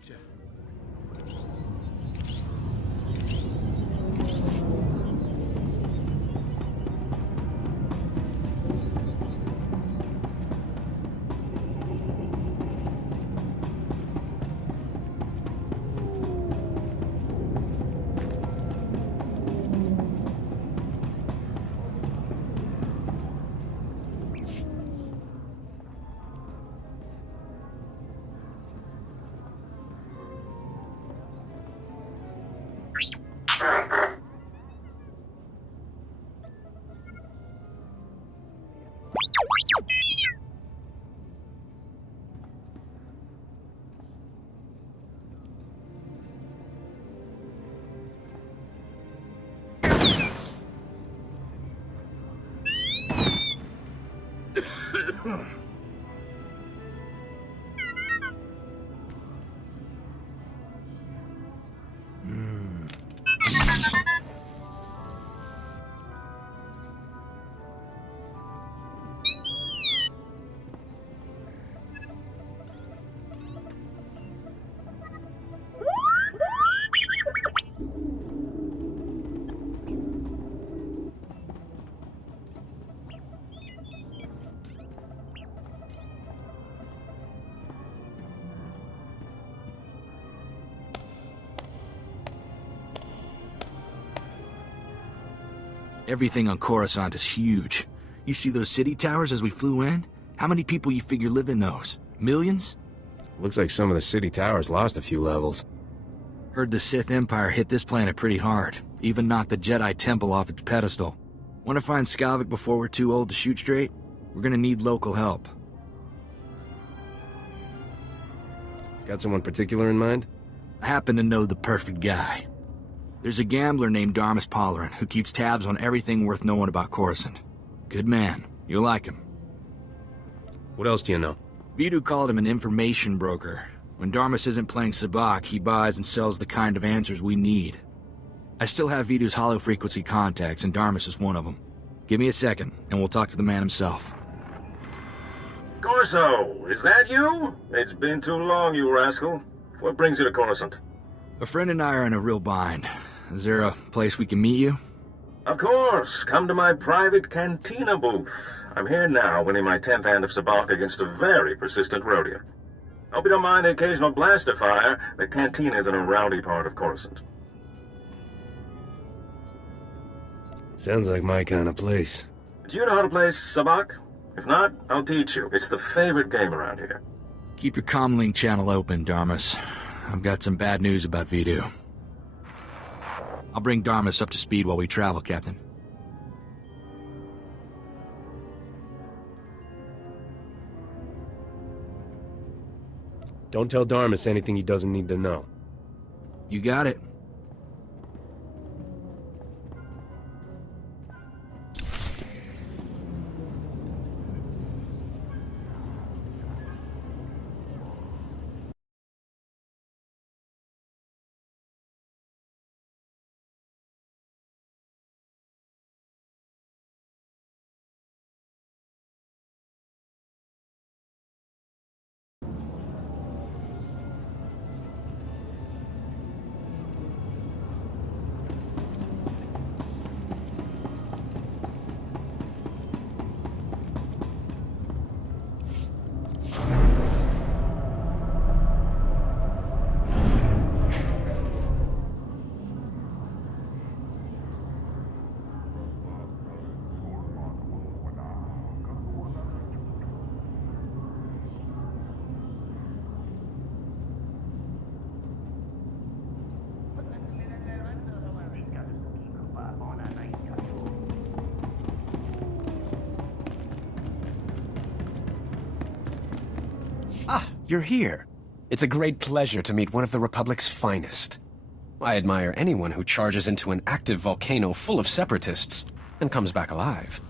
at you. Everything on Coruscant is huge. You see those city towers as we flew in? How many people you figure live in those? Millions? Looks like some of the city towers lost a few levels. Heard the Sith Empire hit this planet pretty hard. Even knocked the Jedi Temple off its pedestal. Want to find Skavik before we're too old to shoot straight? We're gonna need local help. Got someone particular in mind? I happen to know the perfect guy. There's a gambler named Darmus Pollerin who keeps tabs on everything worth knowing about Coruscant. Good man. You'll like him. What else do you know? Vidu called him an information broker. When Darmus isn't playing sabacc, he buys and sells the kind of answers we need. I still have Vidu's hollow-frequency contacts, and Darmus is one of them. Give me a second, and we'll talk to the man himself. Corso, is that you? It's been too long, you rascal. What brings you to Coruscant? A friend and I are in a real bind. Is there a place we can meet you? Of course. Come to my private cantina booth. I'm here now, winning my 10th hand of sabacc against a very persistent Rhodian. Hope you don't mind the occasional blaster fire. The cantina is in a rowdy part of Coruscant. Sounds like my kind of place. Do you know how to play sabacc? If not, I'll teach you. It's the favorite game around here. Keep your comlink channel open, Darmus. I've got some bad news about Vidu. I'll bring Darmus up to speed while we travel, Captain. Don't tell Darmus anything he doesn't need to know. You got it. Ah, you're here. It's a great pleasure to meet one of the Republic's finest. I admire anyone who charges into an active volcano full of separatists and comes back alive.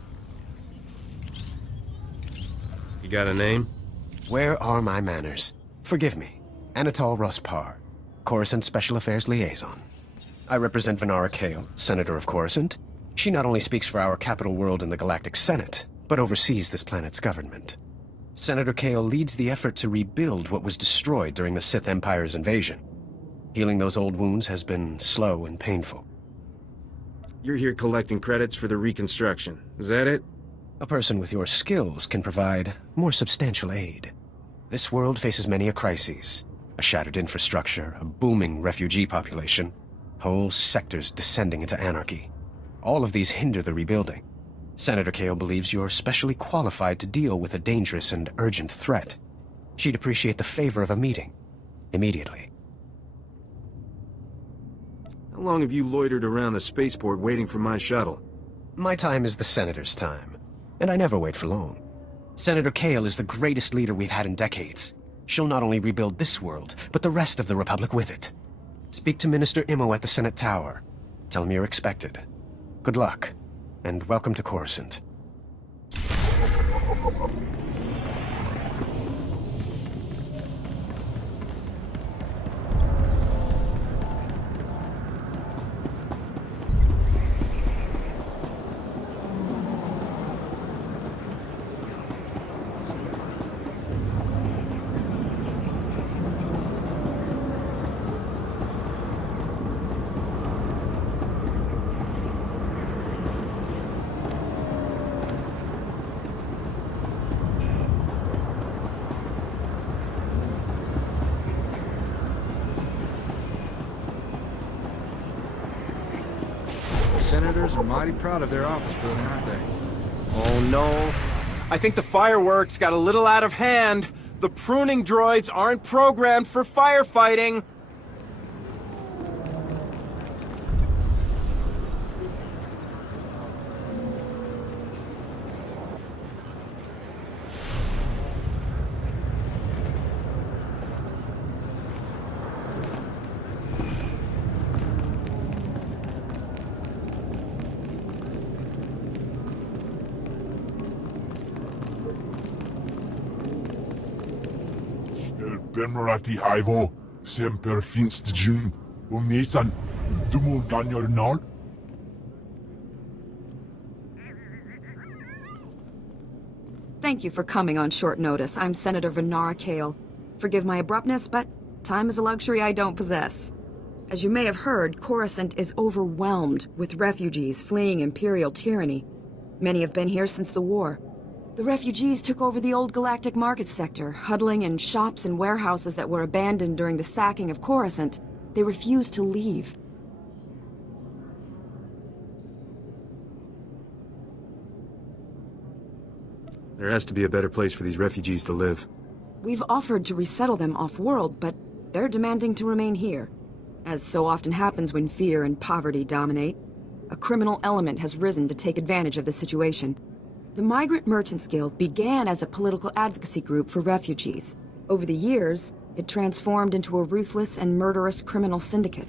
You got a name? Where are my manners? Forgive me. Anatol Rospar, Coruscant Special Affairs Liaison. I represent Venara Kale, Senator of Coruscant. She not only speaks for our capital world in the Galactic Senate, but oversees this planet's government. Senator Kale leads the effort to rebuild what was destroyed during the Sith Empire's invasion. Healing those old wounds has been slow and painful. You're here collecting credits for the reconstruction. Is that it? A person with your skills can provide more substantial aid. This world faces many a crisis. A shattered infrastructure, a booming refugee population, whole sectors descending into anarchy. All of these hinder the rebuilding. Senator Kale believes you're specially qualified to deal with a dangerous and urgent threat. She'd appreciate the favor of a meeting. Immediately. How long have you loitered around the spaceport waiting for my shuttle? My time is the Senator's time, and I never wait for long. Senator Kale is the greatest leader we've had in decades. She'll not only rebuild this world, but the rest of the Republic with it. Speak to Minister Immo at the Senate Tower. Tell him you're expected. Good luck, and welcome to Coruscant. Senators are mighty proud of their office building, aren't they? Oh no. I think the fireworks got a little out of hand. The pruning droids aren't programmed for firefighting. Bemrati Hivo, Semper Finst Jun, Umesan, Dumu Ganyor Nord. Thank you for coming on short notice. I'm Senator Venara Kale. Forgive my abruptness, but time is a luxury I don't possess. As you may have heard, Coruscant is overwhelmed with refugees fleeing Imperial tyranny. Many have been here since the war. The refugees took over the old galactic market sector, huddling in shops and warehouses that were abandoned during the sacking of Coruscant. They refused to leave. There has to be a better place for these refugees to live. We've offered to resettle them off-world, but they're demanding to remain here. As so often happens when fear and poverty dominate, a criminal element has risen to take advantage of the situation. The Migrant Merchants Guild began as a political advocacy group for refugees. Over the years, it transformed into a ruthless and murderous criminal syndicate.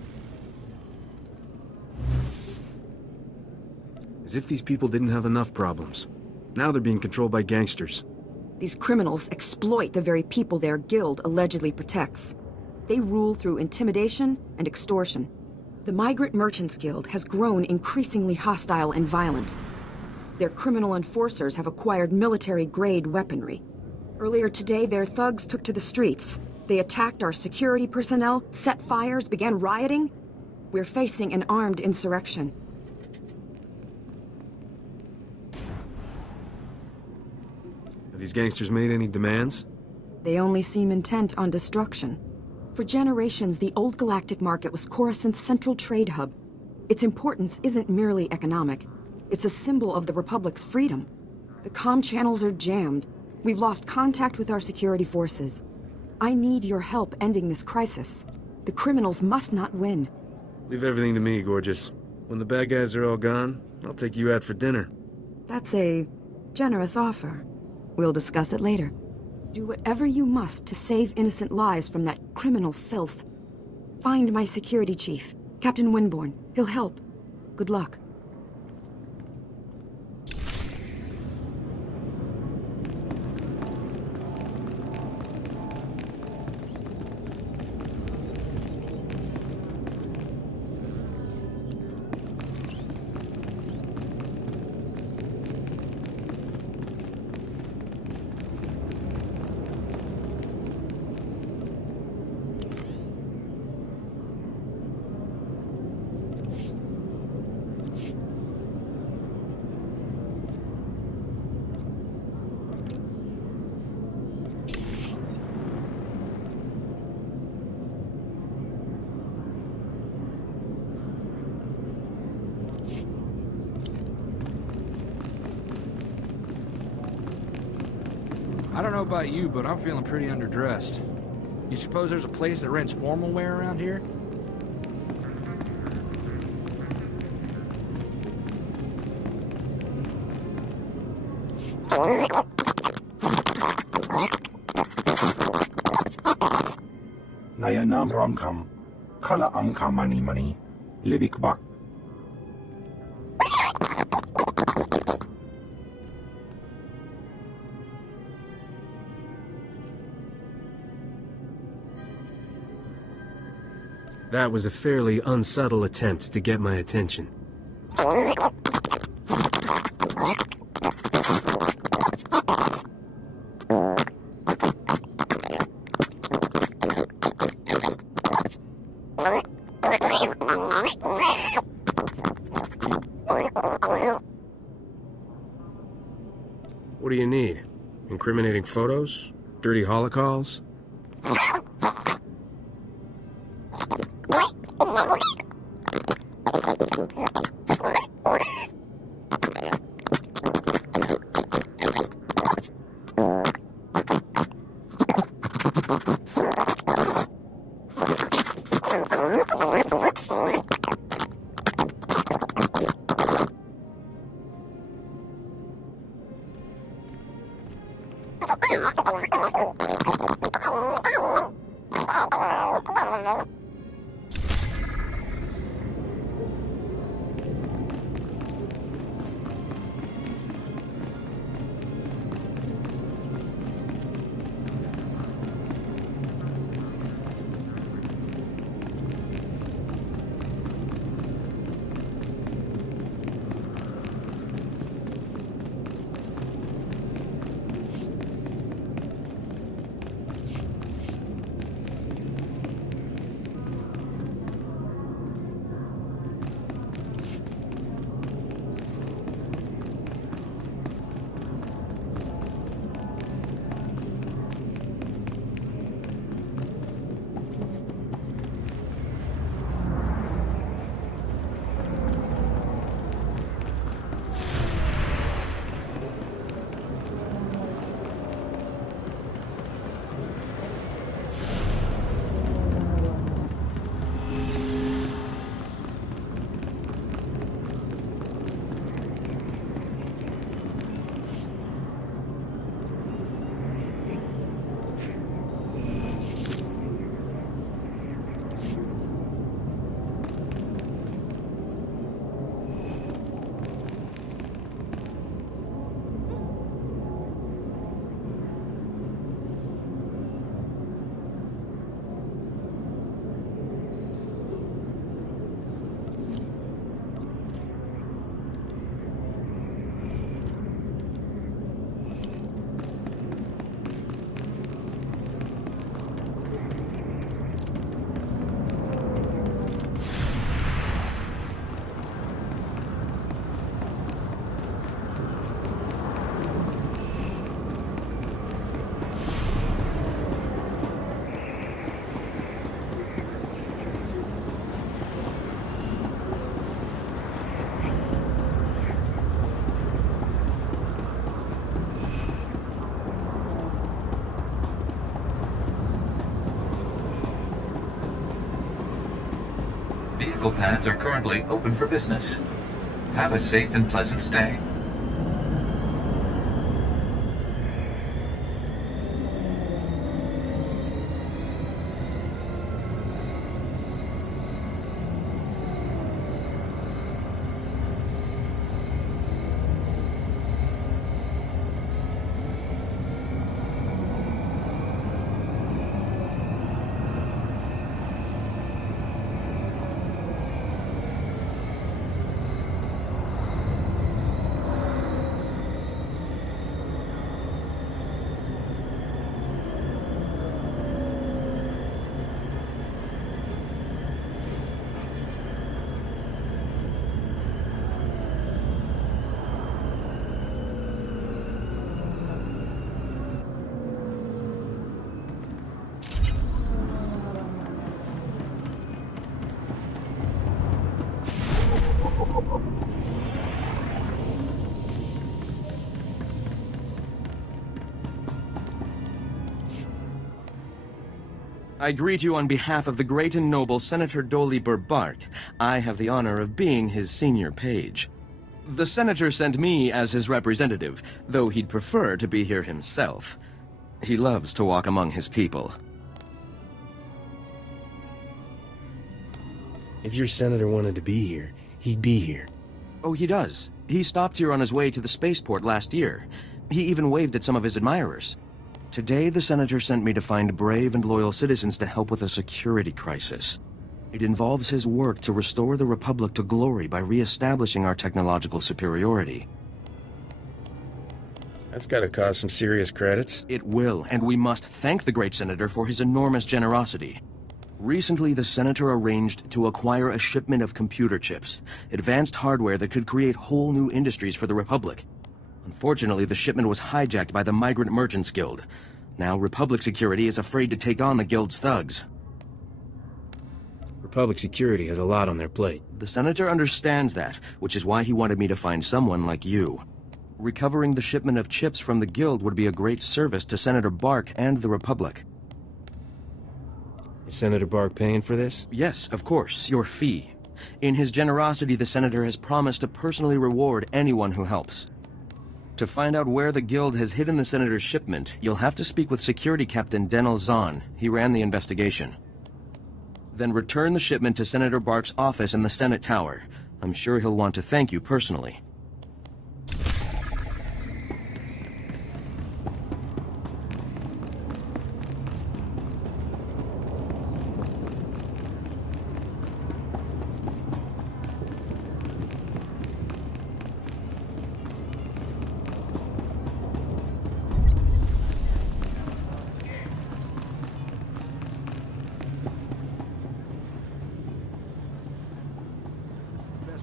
As if these people didn't have enough problems. Now they're being controlled by gangsters. These criminals exploit the very people their guild allegedly protects. They rule through intimidation and extortion. The Migrant Merchants Guild has grown increasingly hostile and violent. Their criminal enforcers have acquired military-grade weaponry. Earlier today, their thugs took to the streets. They attacked our security personnel, set fires, began rioting. We're facing an armed insurrection. Have these gangsters made any demands? They only seem intent on destruction. For generations, the old galactic market was Coruscant's central trade hub. Its importance isn't merely economic. It's a symbol of the Republic's freedom. The comm channels are jammed. We've lost contact with our security forces. I need your help ending this crisis. The criminals must not win. Leave everything to me, Gorgeous. When the bad guys are all gone, I'll take you out for dinner. That's a generous offer. We'll discuss it later. Do whatever you must to save innocent lives from that criminal filth. Find my security chief, Captain Winborn. He'll help. Good luck. about you, but I'm feeling pretty underdressed. You suppose there's a place that rents formal wear around here? Nayanam Ramkam, Kala Amka Mani Mani, Livik Bak. That was a fairly unsubtle attempt to get my attention. What do you need? Incriminating photos? Dirty holocalls? Vehicle pads are currently open for business. Have a safe and pleasant stay. I greet you on behalf of the great and noble Senator Dolly Burbark. I have the honor of being his senior page. The senator sent me as his representative, though he'd prefer to be here himself. He loves to walk among his people. If your senator wanted to be here, he'd be here. Oh, he does. He stopped here on his way to the spaceport last year. He even waved at some of his admirers. Today, the senator sent me to find brave and loyal citizens to help with a security crisis. It involves his work to restore the Republic to glory by re-establishing our technological superiority. That's gotta cause some serious credits. It will, and we must thank the great senator for his enormous generosity. Recently, the senator arranged to acquire a shipment of computer chips, advanced hardware that could create whole new industries for the Republic. Unfortunately, the shipment was hijacked by the Migrant Merchants Guild. Now, Republic Security is afraid to take on the Guild's thugs. Republic Security has a lot on their plate. The senator understands that, which is why he wanted me to find someone like you. Recovering the shipment of chips from the Guild would be a great service to Senator Bark and the Republic. Is Senator Bark paying for this? Yes, of course, your fee. In his generosity, the senator has promised to personally reward anyone who helps. To find out where the Guild has hidden the senator's shipment, you'll have to speak with Security Captain Denel Zahn. He ran the investigation. Then return the shipment to Senator Bark's office in the Senate Tower. I'm sure he'll want to thank you personally.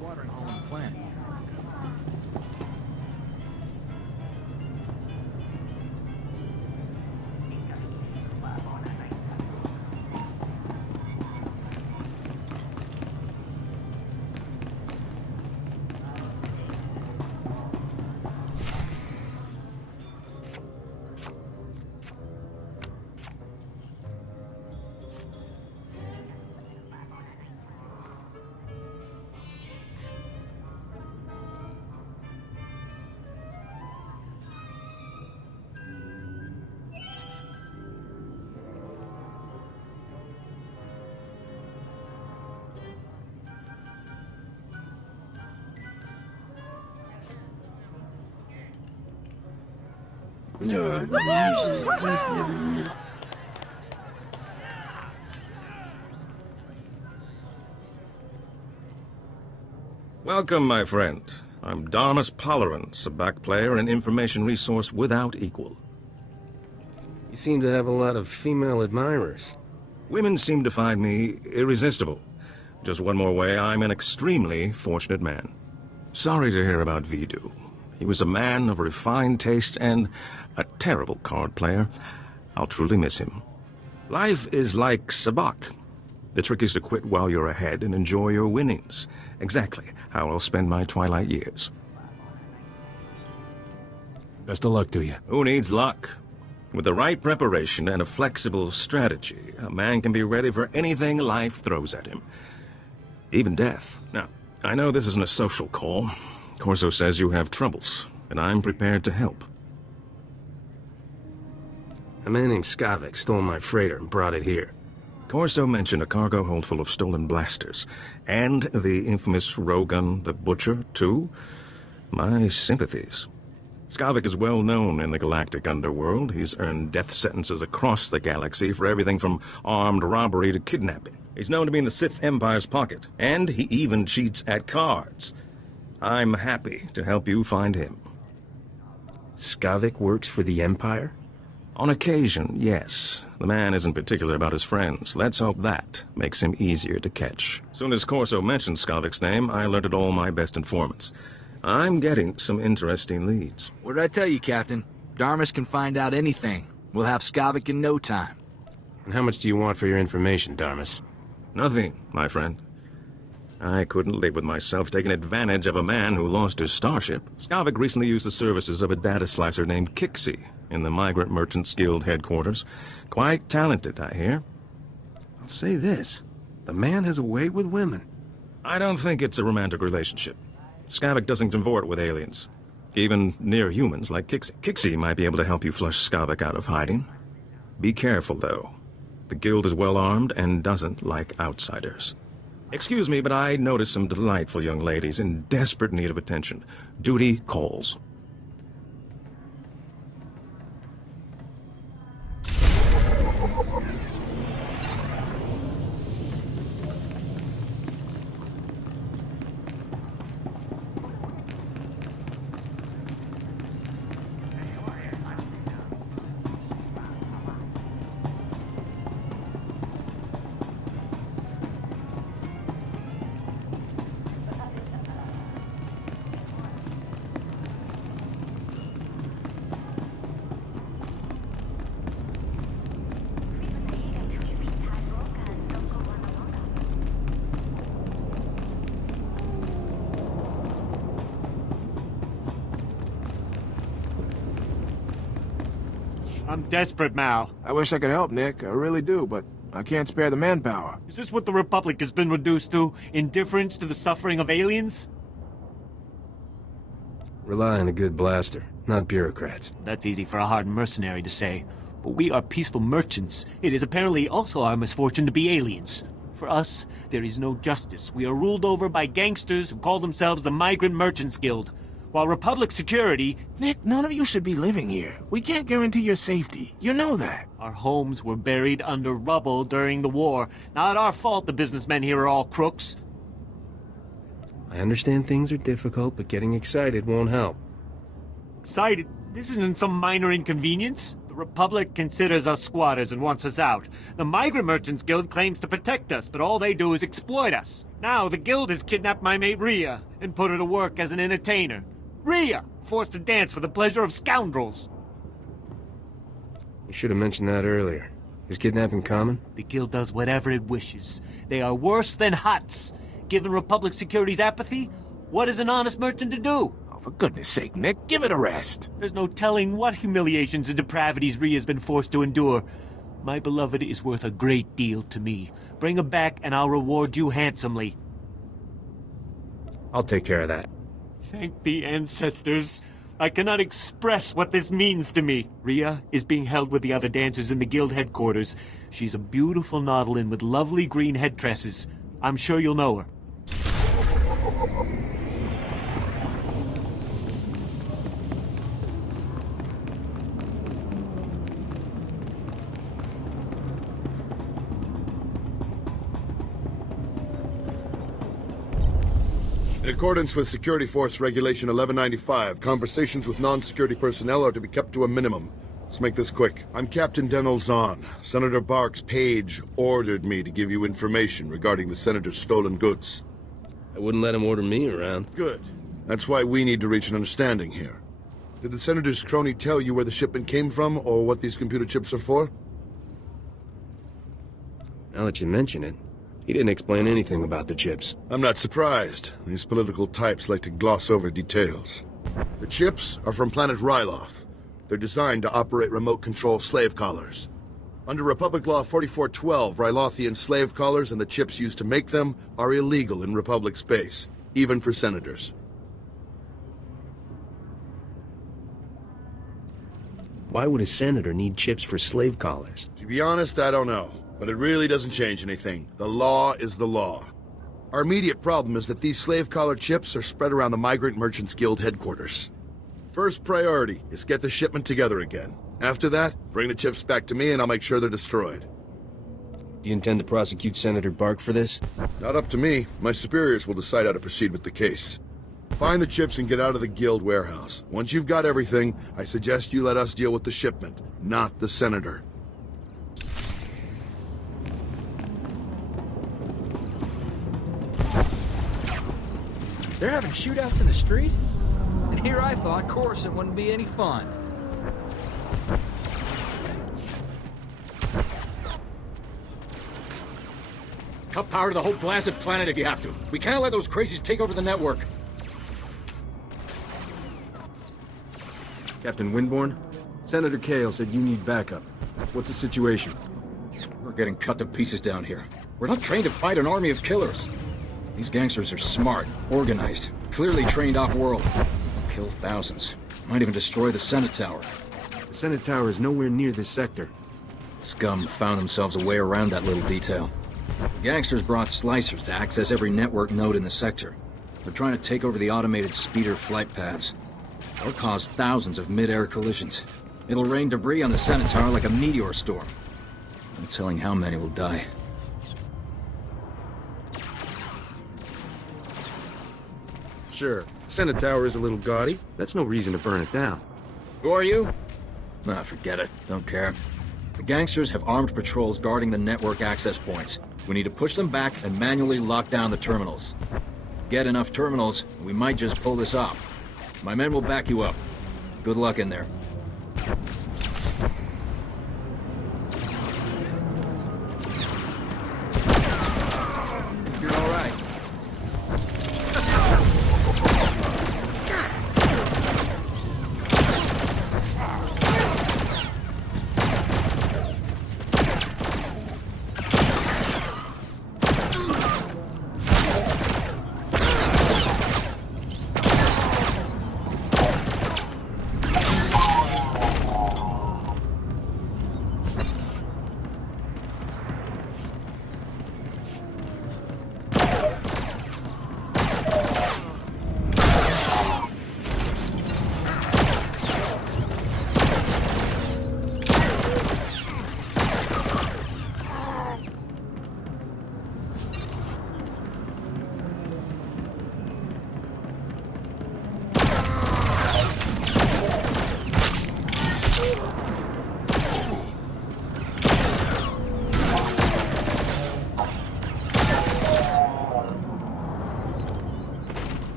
Watering hole on the planet. Welcome, my friend. I'm Darmus Polarance, a back player and information resource without equal. You seem to have a lot of female admirers. Women seem to find me irresistible. Just one more way, I'm an extremely fortunate man. Sorry to hear about Vidu. He was a man of refined taste and a terrible card player. I'll truly miss him. Life is like sabacc. The trick is to quit while you're ahead and enjoy your winnings. Exactly how I'll spend my twilight years. Best of luck to you. Who needs luck? With the right preparation and a flexible strategy, a man can be ready for anything life throws at him. Even death. Now, I know this isn't a social call. Corso says you have troubles, and I'm prepared to help. A man named Skavik stole my freighter and brought it here. Corso mentioned a cargo hold full of stolen blasters, and the infamous Rogun the Butcher, too. My sympathies. Skavik is well known in the galactic underworld. He's earned death sentences across the galaxy for everything from armed robbery to kidnapping. He's known to be in the Sith Empire's pocket, and he even cheats at cards. I'm happy to help you find him. Skavik works for the Empire? On occasion, yes. The man isn't particular about his friends. Let's hope that makes him easier to catch. Soon as Corso mentioned Skavik's name, I alerted all my best informants. I'm getting some interesting leads. What did I tell you, Captain? Darmus can find out anything. We'll have Skavik in no time. And how much do you want for your information, Darmus? Nothing, my friend. I couldn't live with myself taking advantage of a man who lost his starship. Skavik recently used the services of a data slicer named Kixie in the Migrant Merchants Guild headquarters. Quite talented, I hear. I'll say this. The man has a way with women. I don't think it's a romantic relationship. Skavak doesn't convert with aliens. Even near humans like Kixie. Kixie might be able to help you flush Skavak out of hiding. Be careful, though. The guild is well armed and doesn't like outsiders. Excuse me, but I noticed some delightful young ladies in desperate need of attention. Duty calls. I'm desperate, Mal. I wish I could help, Nick. I really do, but I can't spare the manpower. Is this what the Republic has been reduced to? Indifference to the suffering of aliens? Rely on a good blaster, not bureaucrats. That's easy for a hardened mercenary to say. But we are peaceful merchants. It is apparently also our misfortune to be aliens. For us, there is no justice. We are ruled over by gangsters who call themselves the Migrant Merchants Guild. While Republic security... Nick, none of you should be living here. We can't guarantee your safety. You know that. Our homes were buried under rubble during the war. Not our fault the businessmen here are all crooks. I understand things are difficult, but getting excited won't help. Excited? This isn't some minor inconvenience. The Republic considers us squatters and wants us out. The Migrant Merchants Guild claims to protect us, but all they do is exploit us. Now the Guild has kidnapped my mate Rhea and put her to work as an entertainer. Rhea! Forced to dance for the pleasure of scoundrels! You should have mentioned that earlier. Is kidnapping common? The Guild does whatever it wishes. They are worse than Huts. Given Republic Security's apathy, what is an honest merchant to do? Oh, for goodness sake, Nick, give it a rest. There's no telling what humiliations and depravities Rhea's been forced to endure. My beloved is worth a great deal to me. Bring her back and I'll reward you handsomely. I'll take care of that. Thank the ancestors. I cannot express what this means to me. Rhea is being held with the other dancers in the guild headquarters. She's a beautiful Nautilin with lovely green head tresses. I'm sure you'll know her. In accordance with Security Force Regulation 1195, conversations with non-security personnel are to be kept to a minimum. Let's make this quick. I'm Captain Denel Zahn. Senator Bark's page ordered me to give you information regarding the Senator's stolen goods. I wouldn't let him order me around. Good. That's why we need to reach an understanding here. Did the Senator's crony tell you where the shipment came from, or what these computer chips are for? Now that you mention it, he didn't explain anything about the chips. I'm not surprised. These political types like to gloss over details. The chips are from planet Ryloth. They're designed to operate remote control slave collars. Under Republic Law 4412, Rylothian slave collars and the chips used to make them are illegal in Republic space, even for senators. Why would a senator need chips for slave collars? To be honest, I don't know. But it really doesn't change anything. The law is the law. Our immediate problem is that these slave collar chips are spread around the Migrant Merchants Guild headquarters. First priority is get the shipment together again. After that, bring the chips back to me and I'll make sure they're destroyed. Do you intend to prosecute Senator Bark for this? Not up to me. My superiors will decide how to proceed with the case. Find the chips and get out of the Guild warehouse. Once you've got everything, I suggest you let us deal with the shipment, not the Senator. They're having shootouts in the street? And here I thought Coruscant wouldn't be any fun. Cut power to the whole blasted planet if you have to. We can't let those crazies take over the network. Captain Winborn? Senator Kale said you need backup. What's the situation? We're We're getting cut to pieces down here. We're not trained to fight an army of killers. These gangsters are smart, organized, clearly trained off-world. Kill thousands. Might even destroy the Senate Tower. The Senate Tower is nowhere near this sector. Scum found themselves a way around that little detail. The gangsters brought slicers to access every network node in the sector. They're trying to take over the automated speeder flight paths. They'll cause thousands of mid-air collisions. It'll rain debris on the Senate Tower like a meteor storm. No telling how many will die. Sure, Senate Tower is a little gaudy. That's no reason to burn it down. Who are you? Ah, forget it. Don't care. The gangsters have armed patrols guarding the network access points. We need to push them back and manually lock down the terminals. Get enough terminals, and we might just pull this off. My men will back you up. Good luck in there. You're all right.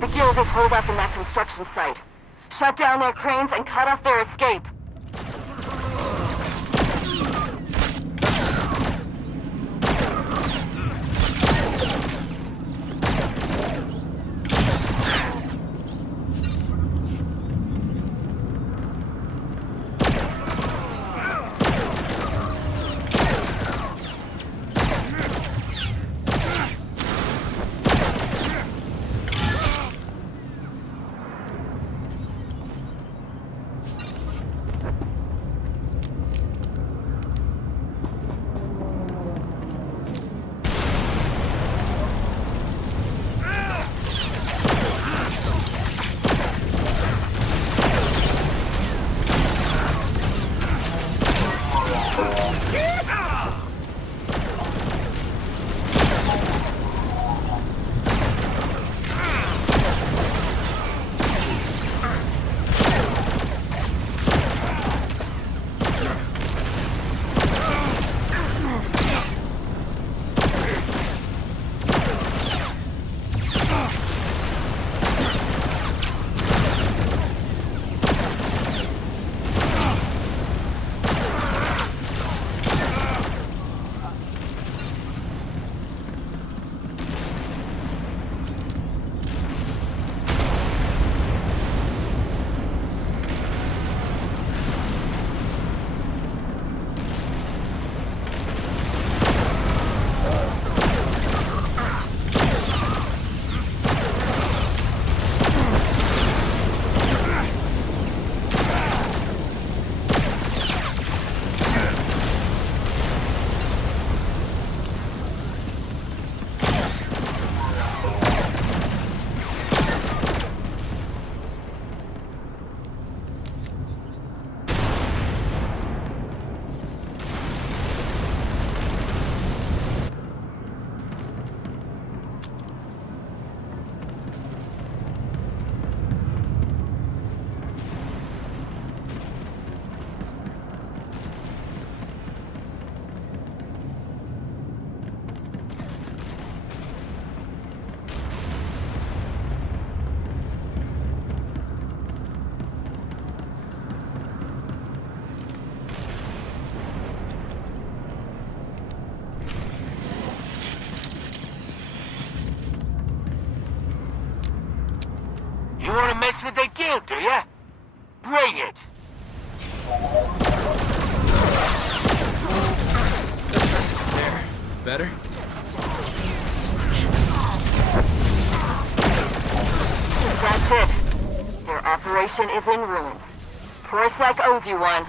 The guild is holed up in that construction site. Shut down their cranes and cut off their escape. want to mess with their guild, do ya? Bring it! There. Better? That's it. Their operation is in ruins. Korsek owes you one.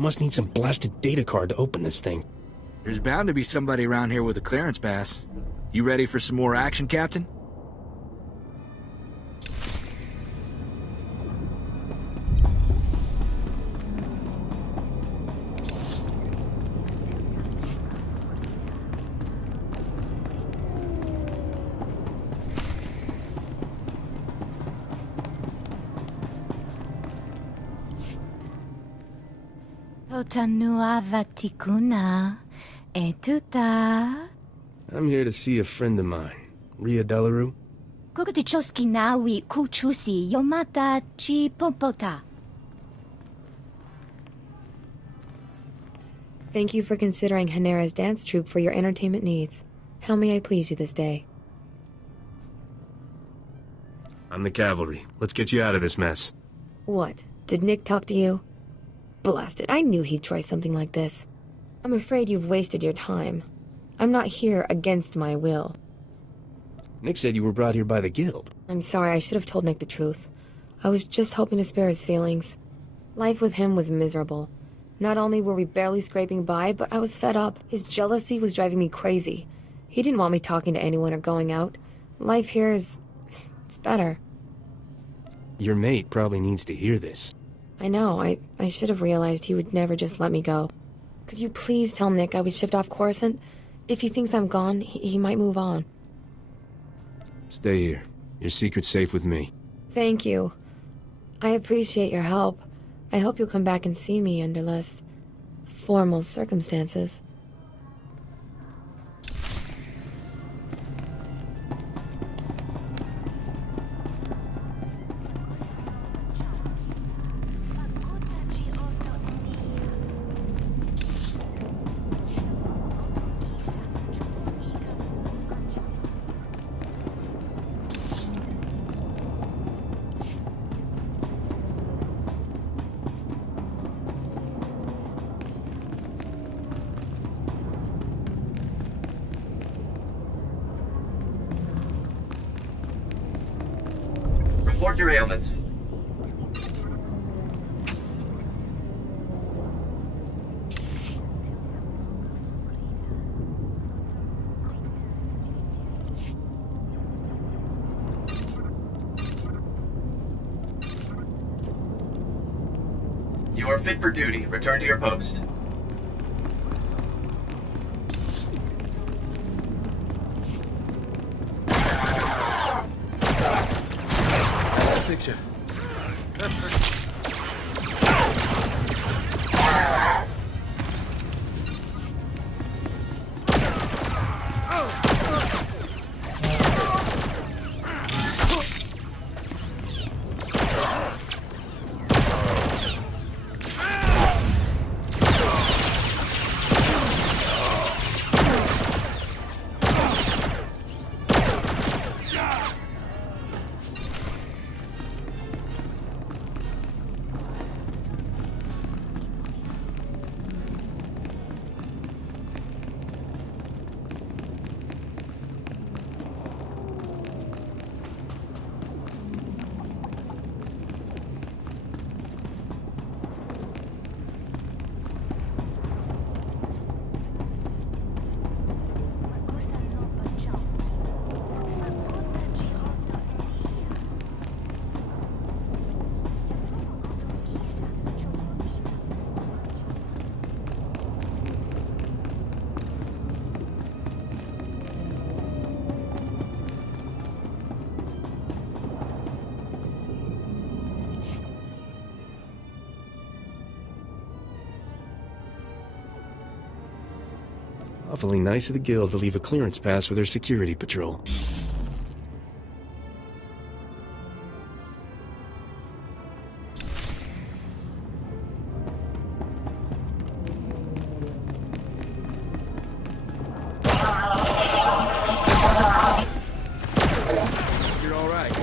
must need some blasted data card to open this thing. There's bound to be somebody around here with a clearance pass. You ready for some more action, Captain? Totanua vatikuna etuta. I'm here to see a friend of mine, Ria Delarue. Kukutichoski nawi kuchusi yomata chi pompota. Thank you for considering Hanera's dance troupe for your entertainment needs. How may I please you this day? I'm the cavalry. Let's get you out of this mess. What? Did Nick talk to you? Blast it, I knew he'd try something like this. I'm afraid you've wasted your time. I'm not here against my will. Nick said you were brought here by the guild. I'm sorry, I should have told Nick the truth. I was just hoping to spare his feelings. Life with him was miserable. Not only were we barely scraping by, but I was fed up. His jealousy was driving me crazy. He didn't want me talking to anyone or going out. Life here is... it's better. Your mate probably needs to hear this. I know, I should have realized he would never just let me go. Could you please tell Nick I was shipped off Coruscant? If he thinks I'm gone, he might move on. Stay here. Your secret's safe with me. Thank you. I appreciate your help. I hope you'll come back and see me under less formal circumstances. Report your ailments. You are fit for duty. Return to your post. Picture. Awfully nice of the guild to leave a clearance pass for their security patrol. You're all right.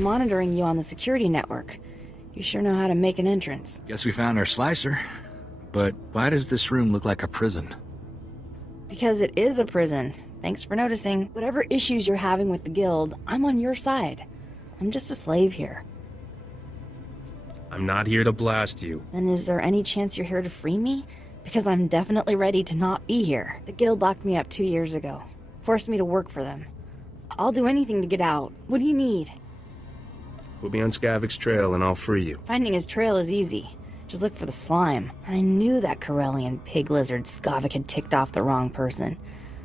monitoring you on the security network. You sure know how to make an entrance. Guess we found our slicer. But why does this room look like a prison? Because it is a prison. Thanks for noticing. Whatever issues you're having with the guild, I'm on your side. I'm just a slave here. I'm not here to blast you. Then is there any chance you're here to free me? Because I'm definitely ready to not be here. The guild locked me up 2 years ago. Forced me to work for them. I'll do anything to get out. What do you need? Put me on Skavik's trail and I'll free you. Finding his trail is easy. Just look for the slime. I knew that Corellian pig lizard Skavik had ticked off the wrong person.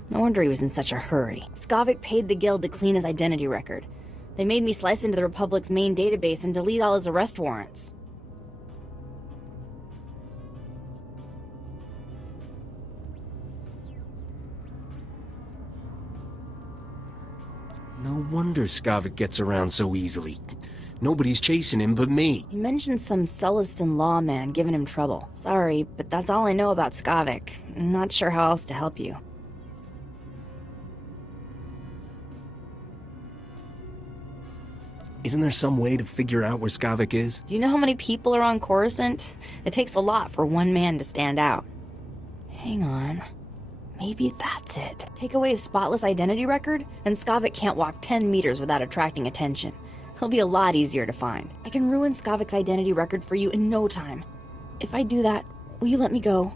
No wonder he was in such a hurry. Skavik paid the guild to clean his identity record. They made me slice into the Republic's main database and delete all his arrest warrants. No wonder Skavik gets around so easily. Nobody's chasing him but me. He mentioned some Sullustan lawman giving him trouble. Sorry, but that's all I know about Skavik. I'm not sure how else to help you. Isn't there some way to figure out where Skavik is? Do you know how many people are on Coruscant? It takes a lot for one man to stand out. Hang on. Maybe that's it. Take away his spotless identity record, and Skavik can't walk 10 meters without attracting attention. He'll be a lot easier to find. I can ruin Skavik's identity record for you in no time. If I do that, will you let me go?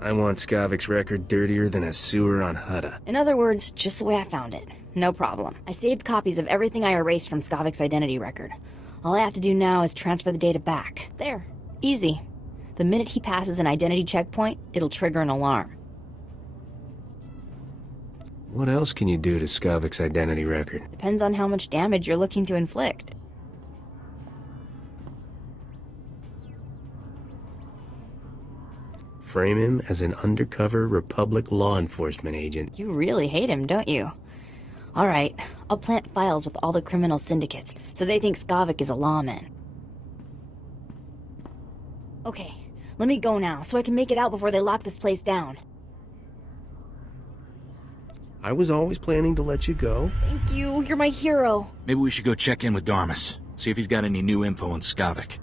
I want Skavik's record dirtier than a sewer on Hutta. In other words, just the way I found it. No problem. I saved copies of everything I erased from Skavik's identity record. All I have to do now is transfer the data back. There. Easy. The minute he passes an identity checkpoint, it'll trigger an alarm. What else can you do to Skavik's identity record? Depends on how much damage you're looking to inflict. Frame him as an undercover Republic law enforcement agent. You really hate him, don't you? Alright, I'll plant files with all the criminal syndicates, so they think Skavik is a lawman. Okay, let me go now, so I can make it out before they lock this place down. I was always planning to let you go. Thank you, you're my hero. Maybe we should go check in with Darmus, see if he's got any new info on Skavik.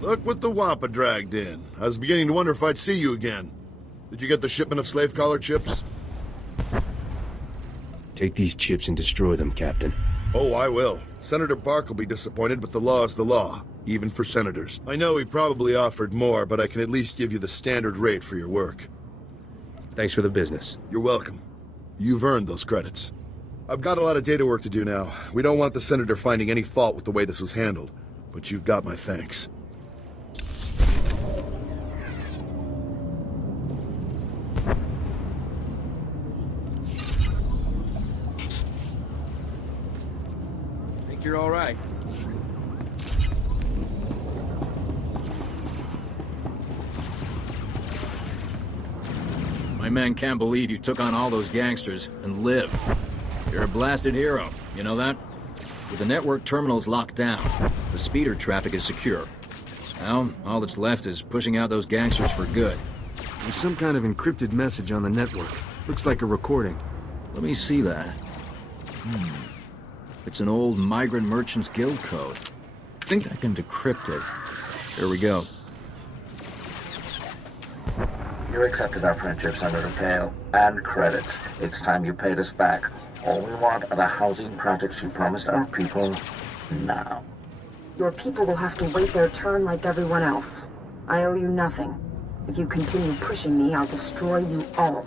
Look what the Wampa dragged in. I was beginning to wonder if I'd see you again. Did you get the shipment of slave collar chips? Take these chips and destroy them, Captain. Oh, I will. Senator Bark will be disappointed, but the law is the law, even for senators. I know he probably offered more, but I can at least give you the standard rate for your work. Thanks for the business. You're welcome. You've earned those credits. I've got a lot of data work to do now. We don't want the senator finding any fault with the way this was handled, but you've got my thanks. Think you're all right? My men can't believe you took on all those gangsters and lived. You're a blasted hero, you know that? With the network terminals locked down, the speeder traffic is secure. Now, all that's left is pushing out those gangsters for good. There's some kind of encrypted message on the network. Looks like a recording. Let me see that. It's an old Migrant Merchants Guild code. I think I can decrypt it. Here we go. You accepted our friendship, Senator Kale, and credits. It's time you paid us back. All we want are the housing projects you promised our people now. Your people will have to wait their turn like everyone else. I owe you nothing. If you continue pushing me, I'll destroy you all.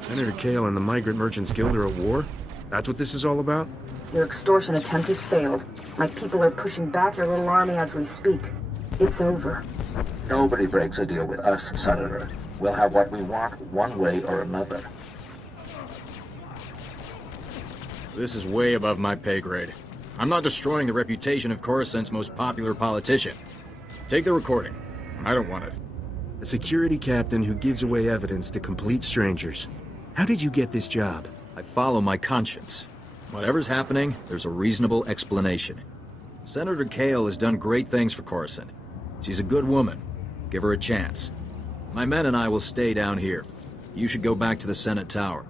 Senator Kale and the Migrant Merchants Guild are at war? That's what this is all about? Your extortion attempt has failed. My people are pushing back your little army as we speak. It's over. Nobody breaks a deal with us, Senator. We'll have what we want one way or another. This is way above my pay grade. I'm not destroying the reputation of Coruscant's most popular politician. Take the recording. I don't want it. A security captain who gives away evidence to complete strangers. How did you get this job? I follow my conscience. Whatever's happening, there's a reasonable explanation. Senator Kale has done great things for Coruscant. She's a good woman. Give her a chance. My men and I will stay down here. You should go back to the Senate Tower.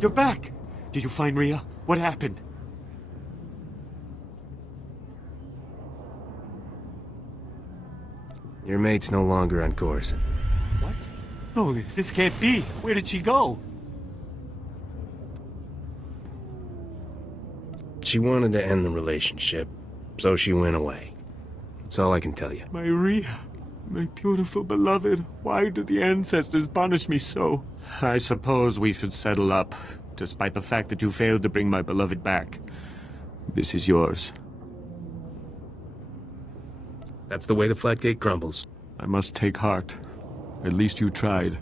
You're back! Did you find Rhea? What happened? Your mate's no longer on Coruscant. What? No, this can't be. Where did she go? She wanted to end the relationship, so she went away. That's all I can tell you. My Rhea, my beautiful beloved, why did the ancestors punish me so? I suppose we should settle up, despite the fact that you failed to bring my beloved back. This is yours. That's the way the Flatgate crumbles. I must take heart. At least you tried.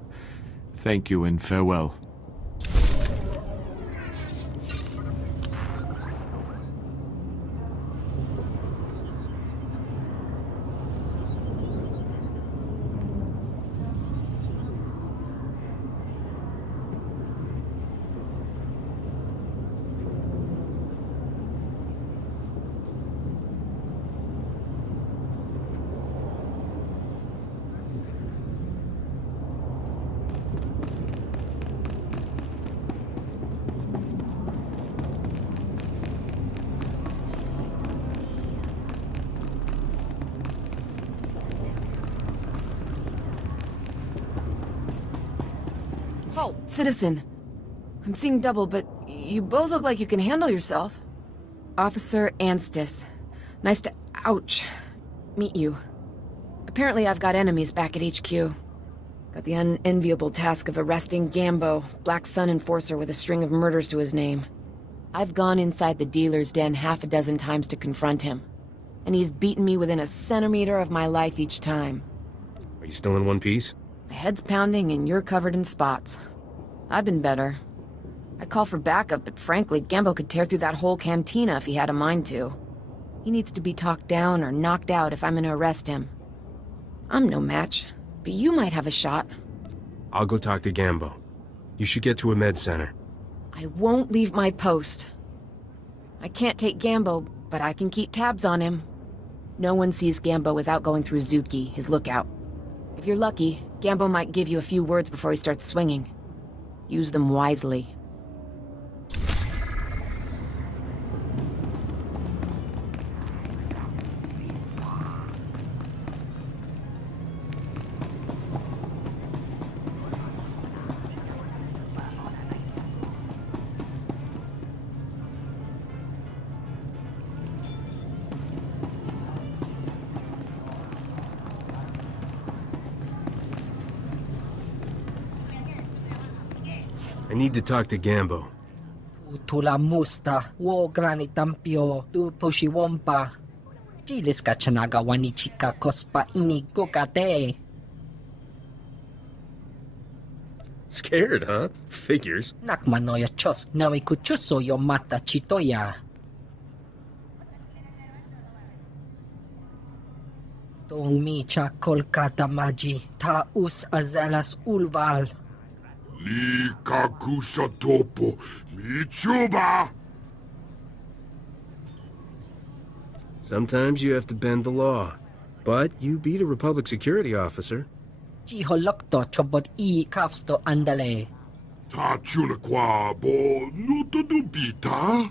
Thank you and farewell. Oh, citizen. I'm seeing double, but you both look like you can handle yourself. Officer Anstis. Nice to, ouch, meet you. Apparently I've got enemies back at HQ. Got the unenviable task of arresting Gambo, Black Sun enforcer with a string of murders to his name. I've gone inside the dealer's den half a dozen times to confront him. And he's beaten me within a centimeter of my life each time. Are you still in one piece? My head's pounding and you're covered in spots. I've been better. I'd call for backup, but frankly, Gambo could tear through that whole cantina if he had a mind to. He needs to be talked down or knocked out if I'm gonna arrest him. I'm no match, but you might have a shot. I'll go talk to Gambo. You should get to a med center. I won't leave my post. I can't take Gambo, but I can keep tabs on him. No one sees Gambo without going through Zuki, his lookout. If you're lucky, Gambo might give you a few words before he starts swinging. Use them wisely. I need to talk to Gambo. Tula musta, wo granitampio, tu pushiwompa. Gilis ka chanaga wanichika kospa ini kokate. Scared, huh? Figures. Nakmanoya chos nawe kuchuso yo mata chitoya. Tong mi cha Kolkata maji, ta us azalas ulval. Li kakusha topo, michuba! Sometimes you have to bend the law. But you beat a Republic security officer. Jiholokto chobot I kafsto andale. Ta chunakwa bo nuto dubita?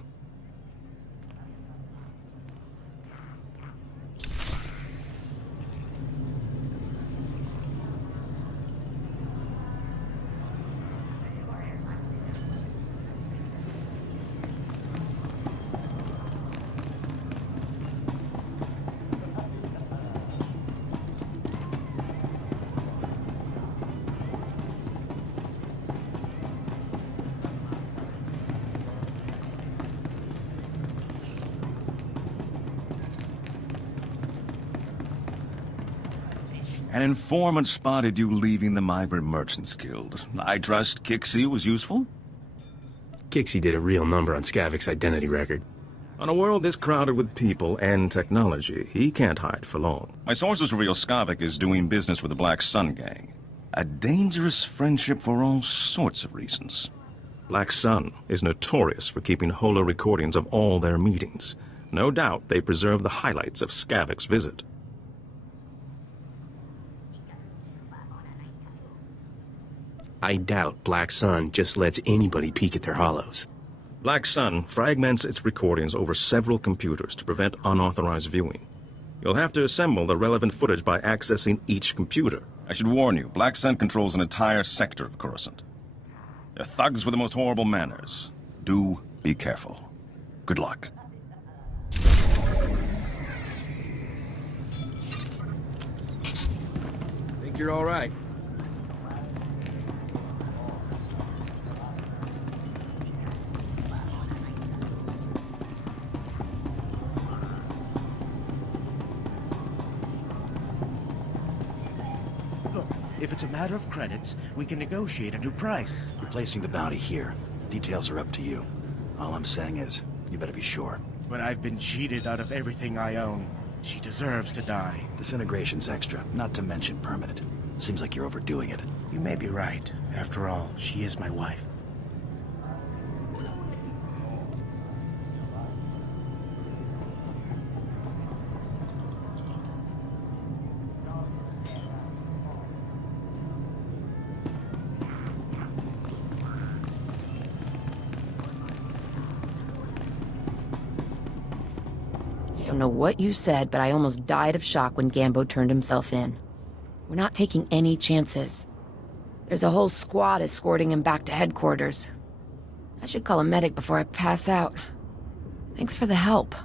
An informant spotted you leaving the Migrant Merchants Guild. I trust Kixie was useful? Kixie did a real number on Skavik's identity record. On a world this crowded with people and technology, he can't hide for long. My sources reveal Skavik is doing business with the Black Sun Gang. A dangerous friendship for all sorts of reasons. Black Sun is notorious for keeping holo recordings of all their meetings. No doubt they preserve the highlights of Skavik's visit. I doubt Black Sun just lets anybody peek at their hollows. Black Sun fragments its recordings over several computers to prevent unauthorized viewing. You'll have to assemble the relevant footage by accessing each computer. I should warn you, Black Sun controls an entire sector of Coruscant. They're thugs with the most horrible manners. Do be careful. Good luck. Think you're all right? If it's a matter of credits, we can negotiate a new price. We're placing the bounty here. Details are up to you. All I'm saying is, you better be sure. But I've been cheated out of everything I own. She deserves to die. Disintegration's extra, not to mention permanent. Seems like you're overdoing it. You may be right. After all, she is my wife. I don't know what you said, but I almost died of shock when Gambo turned himself in. We're not taking any chances. There's a whole squad escorting him back to headquarters. I should call a medic before I pass out. Thanks for the help.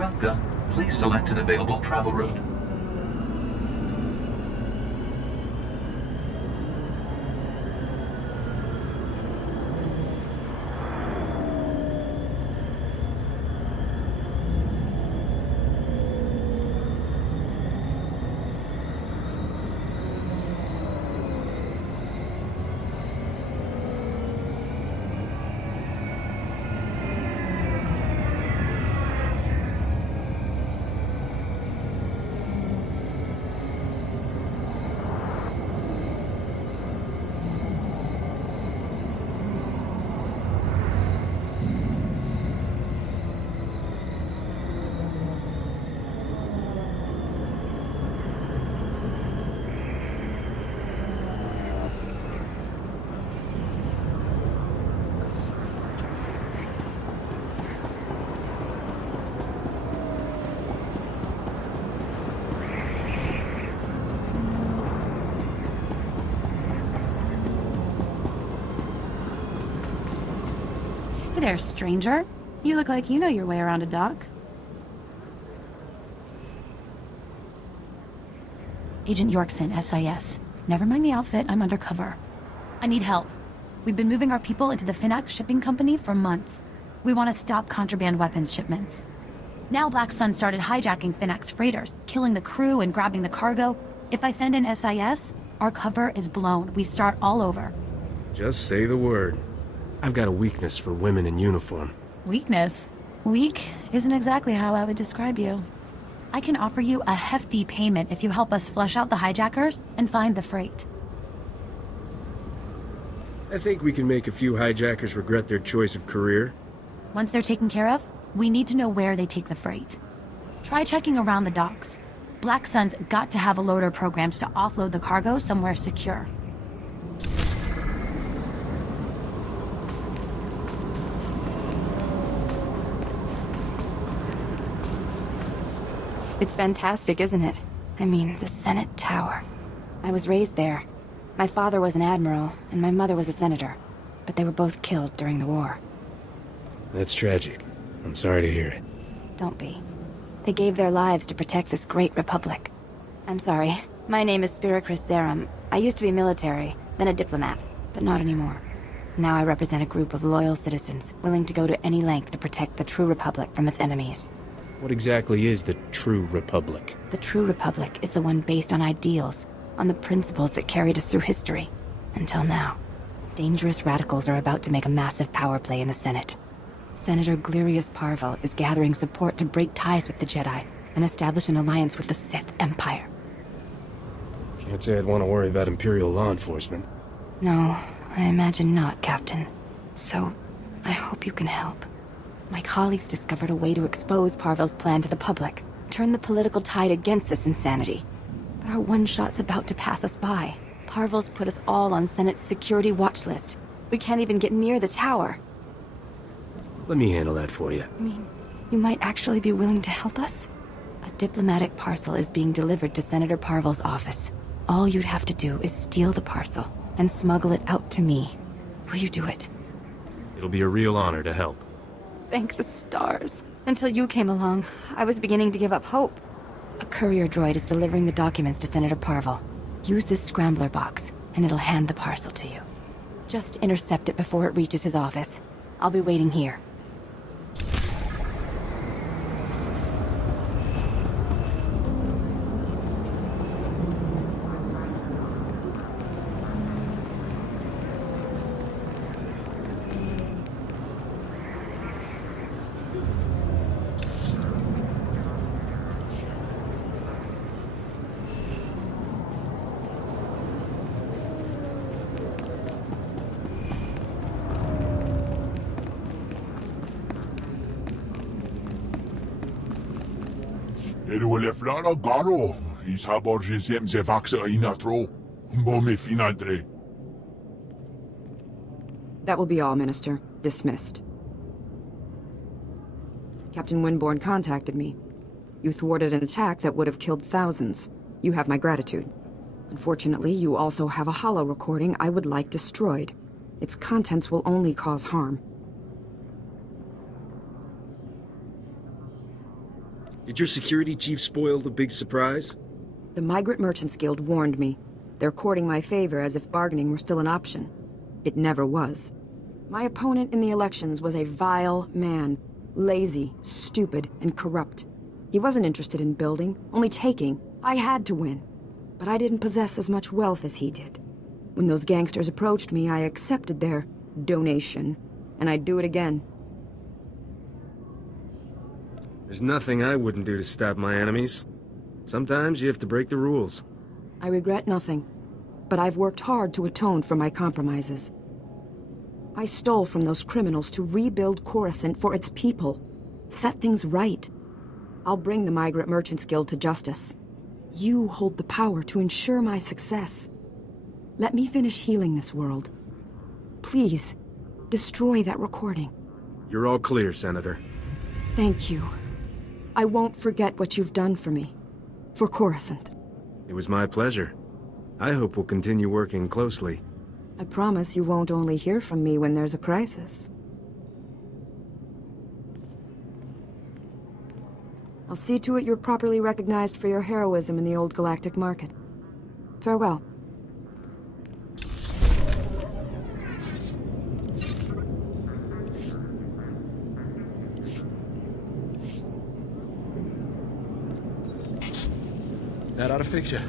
Welcome. Please select an available travel route. Hey there, stranger. You look like you know your way around a dock. Agent Yorkson, SIS. Never mind the outfit, I'm undercover. I need help. We've been moving our people into the Finax shipping company for months. We want to stop contraband weapons shipments. Now Black Sun started hijacking Finax freighters, killing the crew and grabbing the cargo. If I send in SIS, our cover is blown. We start all over. Just say the word. I've got a weakness for women in uniform. Weakness? Weak isn't exactly how I would describe you. I can offer you a hefty payment if you help us flush out the hijackers and find the freight. I think we can make a few hijackers regret their choice of career. Once they're taken care of, we need to know where they take the freight. Try checking around the docks. Black Sun's got to have a loader programmed to offload the cargo somewhere secure. It's fantastic, isn't it? I mean, the Senate Tower. I was raised there. My father was an admiral, and my mother was a senator. But they were both killed during the war. That's tragic. I'm sorry to hear it. Don't be. They gave their lives to protect this great republic. I'm sorry. My name is Spiricris Zerum. I used to be military, then a diplomat, but not anymore. Now I represent a group of loyal citizens, willing to go to any length to protect the true republic from its enemies. What exactly is the true republic? The true republic is the one based on ideals, on the principles that carried us through history. Until now. Dangerous radicals are about to make a massive power play in the Senate. Senator Glirius Parvel is gathering support to break ties with the Jedi and establish an alliance with the Sith Empire. Can't say I'd want to worry about Imperial law enforcement. No, I imagine not, Captain. So, I hope you can help. My colleagues discovered a way to expose Parvel's plan to the public, turn the political tide against this insanity. But our one shot's about to pass us by. Parvel's put us all on Senate's security watch list. We can't even get near the tower. Let me handle that for you. I mean, you might actually be willing to help us? A diplomatic parcel is being delivered to Senator Parvel's office. All you'd have to do is steal the parcel and smuggle it out to me. Will you do it? It'll be a real honor to help. Thank the stars. Until you came along, I was beginning to give up hope. A courier droid is delivering the documents to Senator Parvel. Use this scrambler box, and it'll hand the parcel to you. Just intercept it before it reaches his office. I'll be waiting here. Flora Garo, is haborgesem ze vaxa inatro, mbome finadre. That will be all, Minister. Dismissed. Captain Winborn contacted me. You thwarted an attack that would have killed thousands. You have my gratitude. Unfortunately, you also have a holo recording I would like destroyed. Its contents will only cause harm. Did your security chief spoil the big surprise? The Migrant Merchants Guild warned me. They're courting my favor as if bargaining were still an option. It never was. My opponent in the elections was a vile man. Lazy, stupid, and corrupt. He wasn't interested in building, only taking. I had to win. But I didn't possess as much wealth as he did. When those gangsters approached me, I accepted their donation. And I'd do it again. There's nothing I wouldn't do to stop my enemies. Sometimes you have to break the rules. I regret nothing. But I've worked hard to atone for my compromises. I stole from those criminals to rebuild Coruscant for its people. Set things right. I'll bring the Migrant Merchants Guild to justice. You hold the power to ensure my success. Let me finish healing this world. Please, destroy that recording. You're all clear, Senator. Thank you. I won't forget what you've done for me. For Coruscant. It was my pleasure. I hope we'll continue working closely. I promise you won't only hear from me when there's a crisis. I'll see to it you're properly recognized for your heroism in the old galactic market. Farewell. That ought to fix you.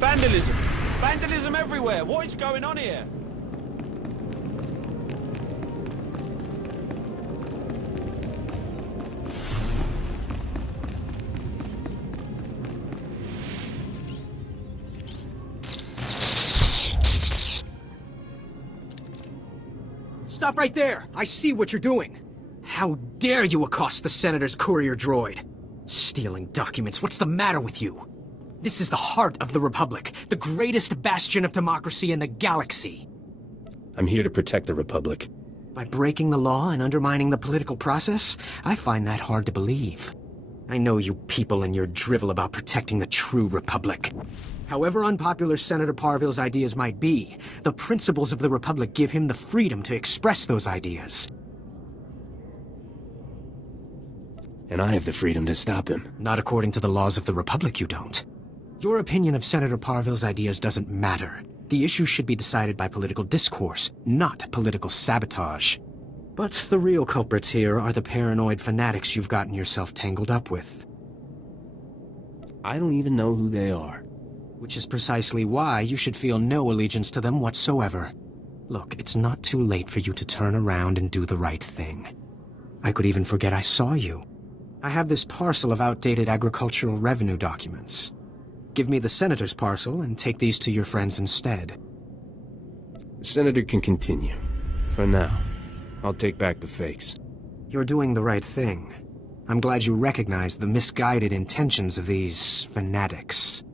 Vandalism! Vandalism everywhere! What is going on here? Stop right there! I see what you're doing! How dare you accost the Senator's courier droid? Stealing documents, what's the matter with you? This is the heart of the Republic, the greatest bastion of democracy in the galaxy. I'm here to protect the Republic. By breaking the law and undermining the political process, I find that hard to believe. I know you people and your drivel about protecting the true Republic. However unpopular Senator Parville's ideas might be, the principles of the Republic give him the freedom to express those ideas. And I have the freedom to stop him. Not according to the laws of the Republic, you don't. Your opinion of Senator Parville's ideas doesn't matter. The issue should be decided by political discourse, not political sabotage. But the real culprits here are the paranoid fanatics you've gotten yourself tangled up with. I don't even know who they are. Which is precisely why you should feel no allegiance to them whatsoever. Look, it's not too late for you to turn around and do the right thing. I could even forget I saw you. I have this parcel of outdated agricultural revenue documents. Give me the Senator's parcel and take these to your friends instead. The Senator can continue. For now. I'll take back the fakes. You're doing the right thing. I'm glad you recognize the misguided intentions of these fanatics.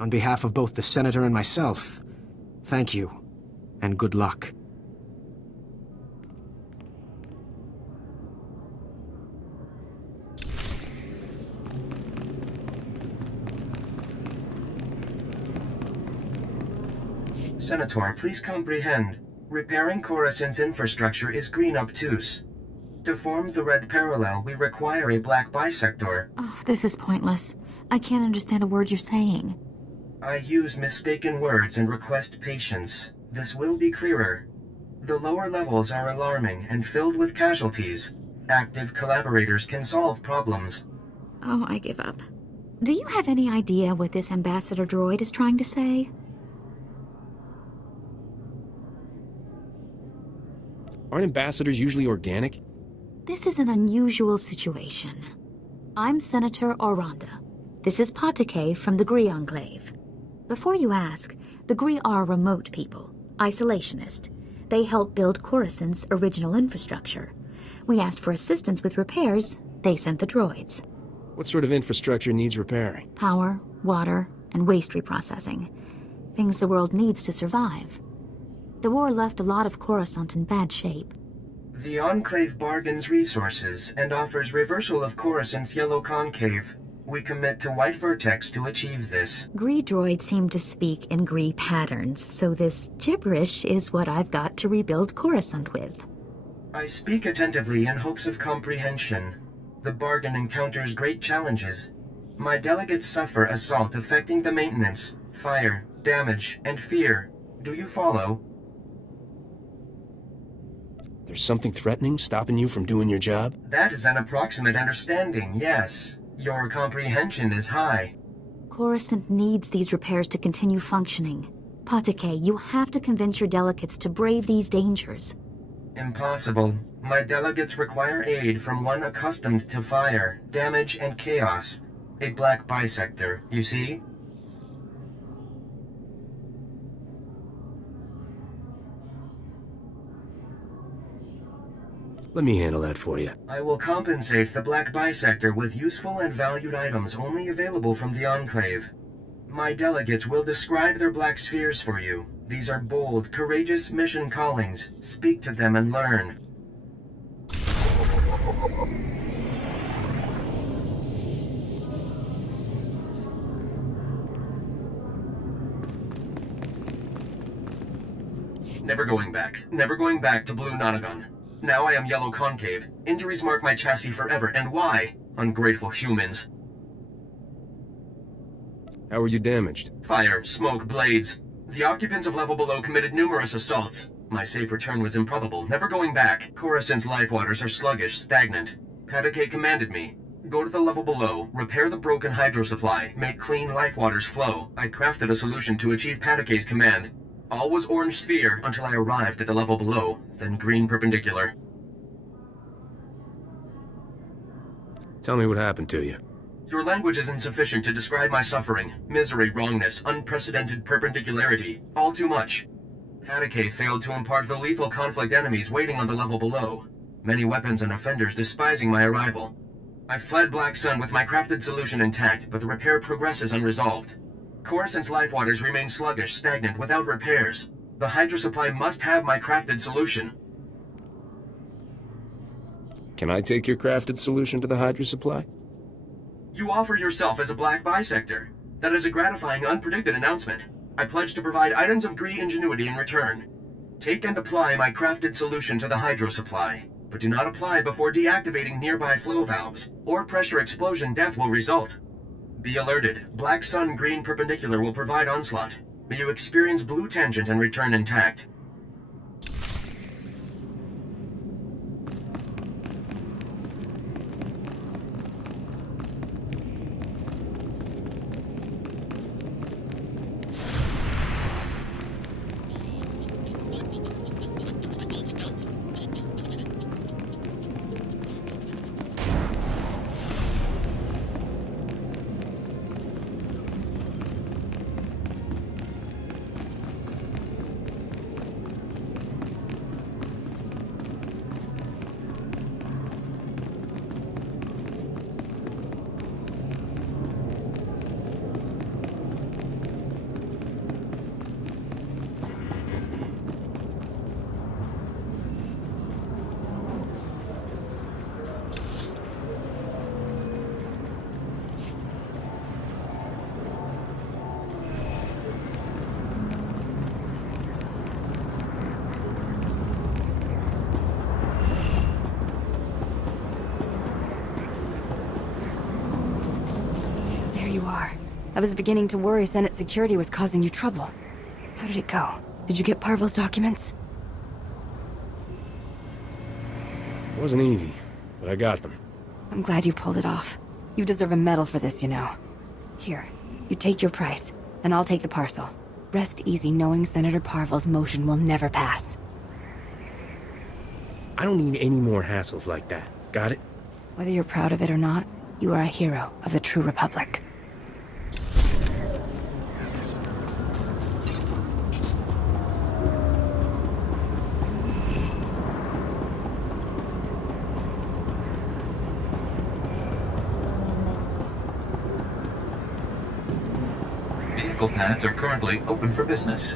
On behalf of both the Senator and myself, thank you, and good luck. SWTOR, please comprehend. Repairing Coruscant's infrastructure is green obtuse. To form the red parallel, we require a black bisector. Oh, this is pointless. I can't understand a word you're saying. I use mistaken words and request patience. This will be clearer. The lower levels are alarming and filled with casualties. Active collaborators can solve problems. Oh, I give up. Do you have any idea what this ambassador droid is trying to say? Aren't ambassadors usually organic? This is an unusual situation. I'm Senator Oranda. This is Patake from the Gree Enclave. Before you ask, the Gree are remote people, isolationist. They helped build Coruscant's original infrastructure. We asked for assistance with repairs, they sent the droids. What sort of infrastructure needs repairing? Power, water, and waste reprocessing. Things the world needs to survive. The war left a lot of Coruscant in bad shape. The Enclave bargains resources and offers reversal of Coruscant's yellow concave. We commit to White Vertex to achieve this. Gree droids seem to speak in Gree patterns, so this gibberish is what I've got to rebuild Coruscant with. I speak attentively in hopes of comprehension. The bargain encounters great challenges. My delegates suffer assault affecting the maintenance, fire, damage, and fear. Do you follow? There's something threatening stopping you from doing your job? That is an approximate understanding, yes. Your comprehension is high. Coruscant needs these repairs to continue functioning. Patake, you have to convince your delegates to brave these dangers. Impossible. My delegates require aid from one accustomed to fire, damage, and chaos. A black bisector, you see? Let me handle that for you. I will compensate the black bisector with useful and valued items only available from the Enclave. My delegates will describe their black spheres for you. These are bold, courageous mission callings. Speak to them and learn. Never going back. Never going back to Blue Nonagon. Now I am Yellow Concave. Injuries mark my chassis forever, and why? Ungrateful humans. How were you damaged? Fire, smoke, blades. The occupants of level below committed numerous assaults. My safe return was improbable, never going back. Coruscant's life waters are sluggish, stagnant. Patake commanded me. Go to the level below, repair the broken hydro supply, make clean life waters flow. I crafted a solution to achieve Patake's command. All was orange sphere until I arrived at the level below, then green perpendicular. Tell me what happened to you. Your language is insufficient to describe my suffering. Misery, wrongness, unprecedented perpendicularity. All too much. Patake failed to impart the lethal conflict enemies waiting on the level below. Many weapons and offenders despising my arrival. I fled Black Sun with my crafted solution intact, but the repair progresses unresolved. Coruscant's life waters remain sluggish, stagnant, without repairs. The hydro supply must have my crafted solution. Can I take your crafted solution to the hydro supply? You offer yourself as a black bisector. That is a gratifying, unpredicted announcement. I pledge to provide items of Gree ingenuity in return. Take and apply my crafted solution to the hydro supply, but do not apply before deactivating nearby flow valves, or pressure explosion death will result. Be alerted. Black Sun green perpendicular will provide onslaught. May you experience blue tangent and return intact. I was beginning to worry Senate security was causing you trouble. How did it go? Did you get Parville's documents? It wasn't easy, but I got them. I'm glad you pulled it off. You deserve a medal for this, you know. Here, you take your price, and I'll take the parcel. Rest easy knowing Senator Parville's motion will never pass. I don't need any more hassles like that. Got it? Whether you're proud of it or not, you are a hero of the true Republic. Vehicle pads are currently open for business.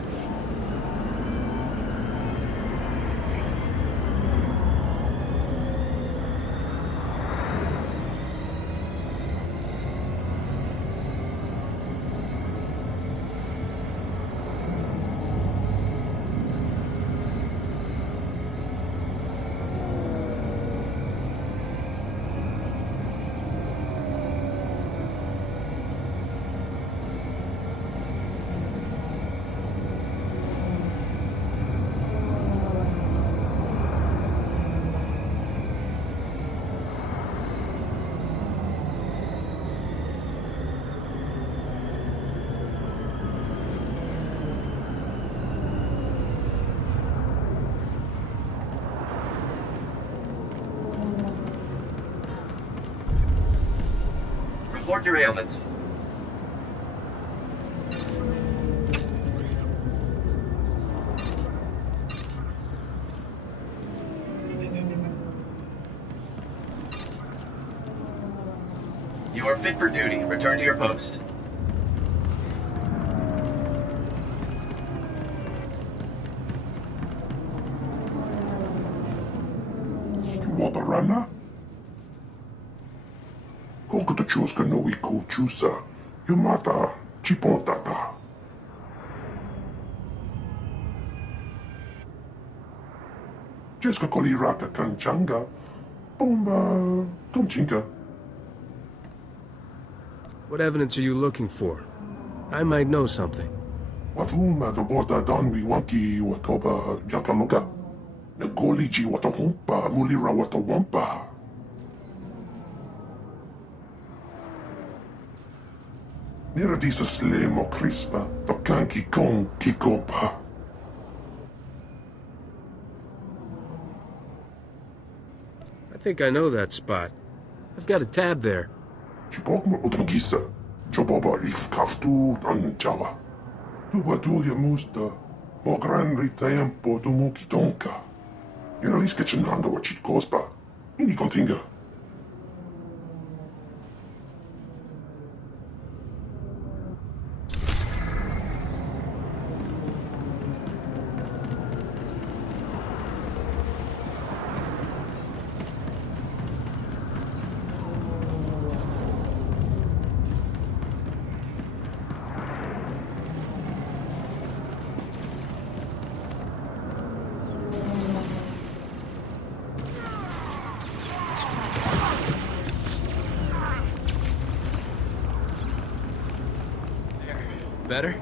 Report your ailments. You are fit for duty. Return to your post. You want a runner? Koliko to čuska novi kučusa, you mata chipotata. Jeska koli raka kanchanga, bomba tunchinka. What evidence are you looking for? I might know something. Wafuma do bota donwi wanki watoba yakaloka. Negoliji watahumpa, mulira watawampa. Nera disa slemo crispa, tokanki kon kikopa. I think I know that spot. I've got a tab there. Chipokma utangisa, choboba if kaftu anjawa. Tuba tulia musta, mo gran ritempo tumuki tonka. Iraliska chenanda wachit kospa, ini kontinga. Better?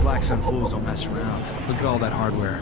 Black Sun fools don't mess around. Look at all that hardware.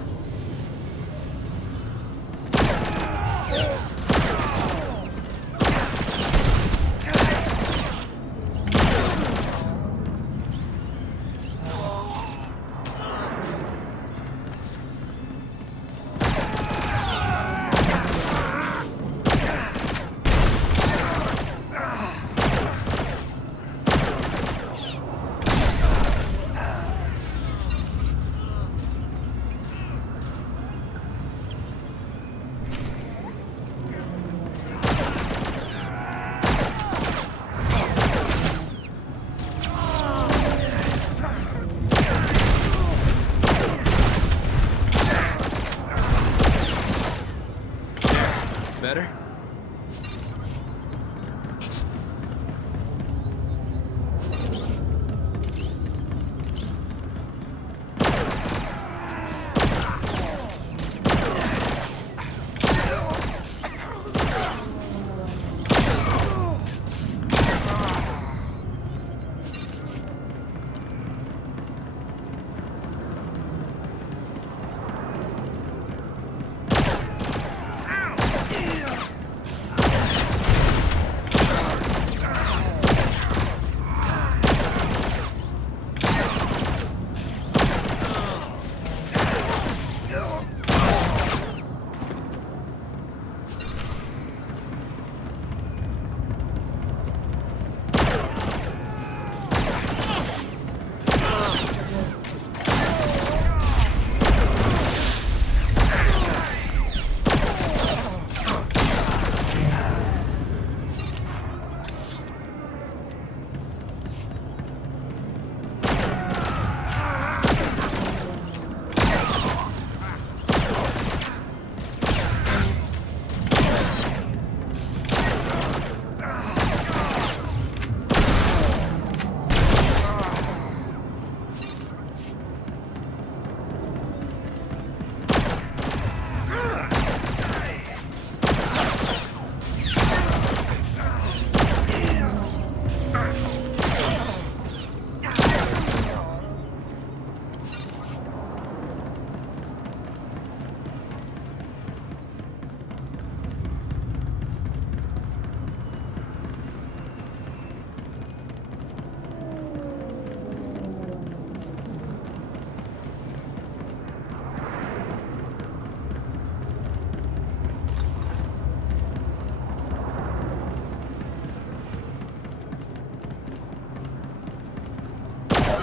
I'll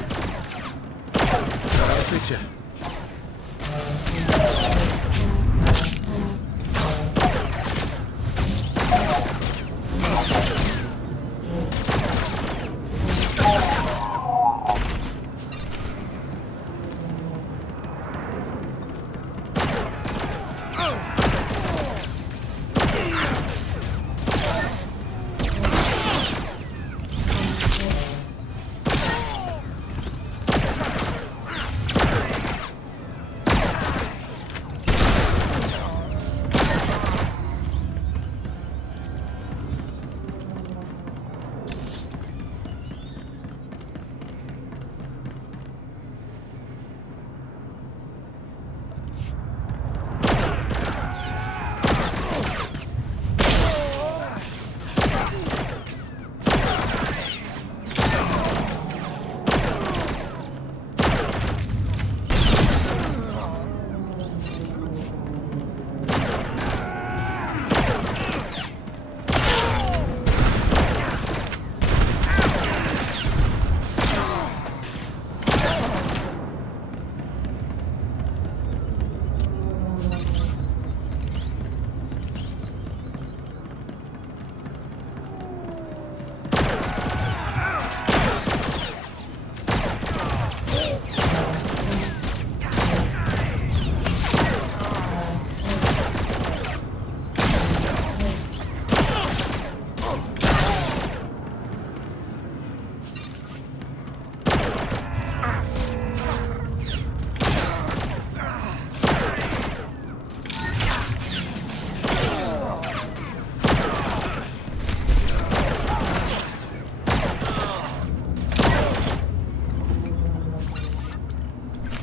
fix you.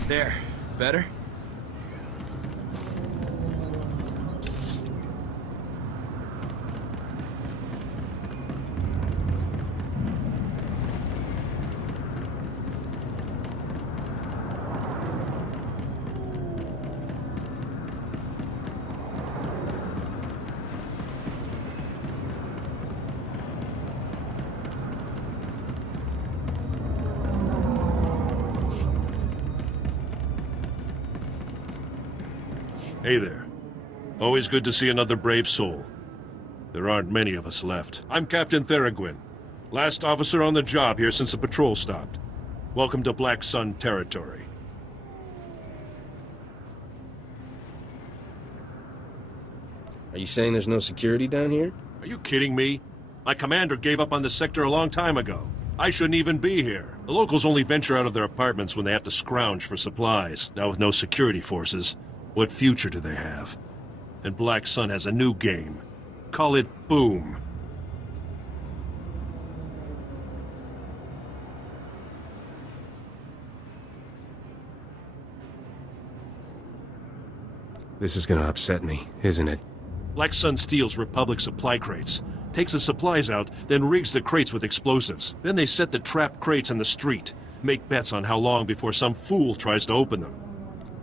There. Better? Hey there. Always good to see another brave soul. There aren't many of us left. I'm Captain Theraguin, last officer on the job here since the patrol stopped. Welcome to Black Sun territory. Are you saying there's no security down here? Are you kidding me? My commander gave up on the sector a long time ago. I shouldn't even be here. The locals only venture out of their apartments when they have to scrounge for supplies. Now with no security forces, what future do they have? And Black Sun has a new game. Call it Boom. This is gonna upset me, isn't it? Black Sun steals Republic supply crates, takes the supplies out, then rigs the crates with explosives. Then they set the trapped crates in the street, make bets on how long before some fool tries to open them.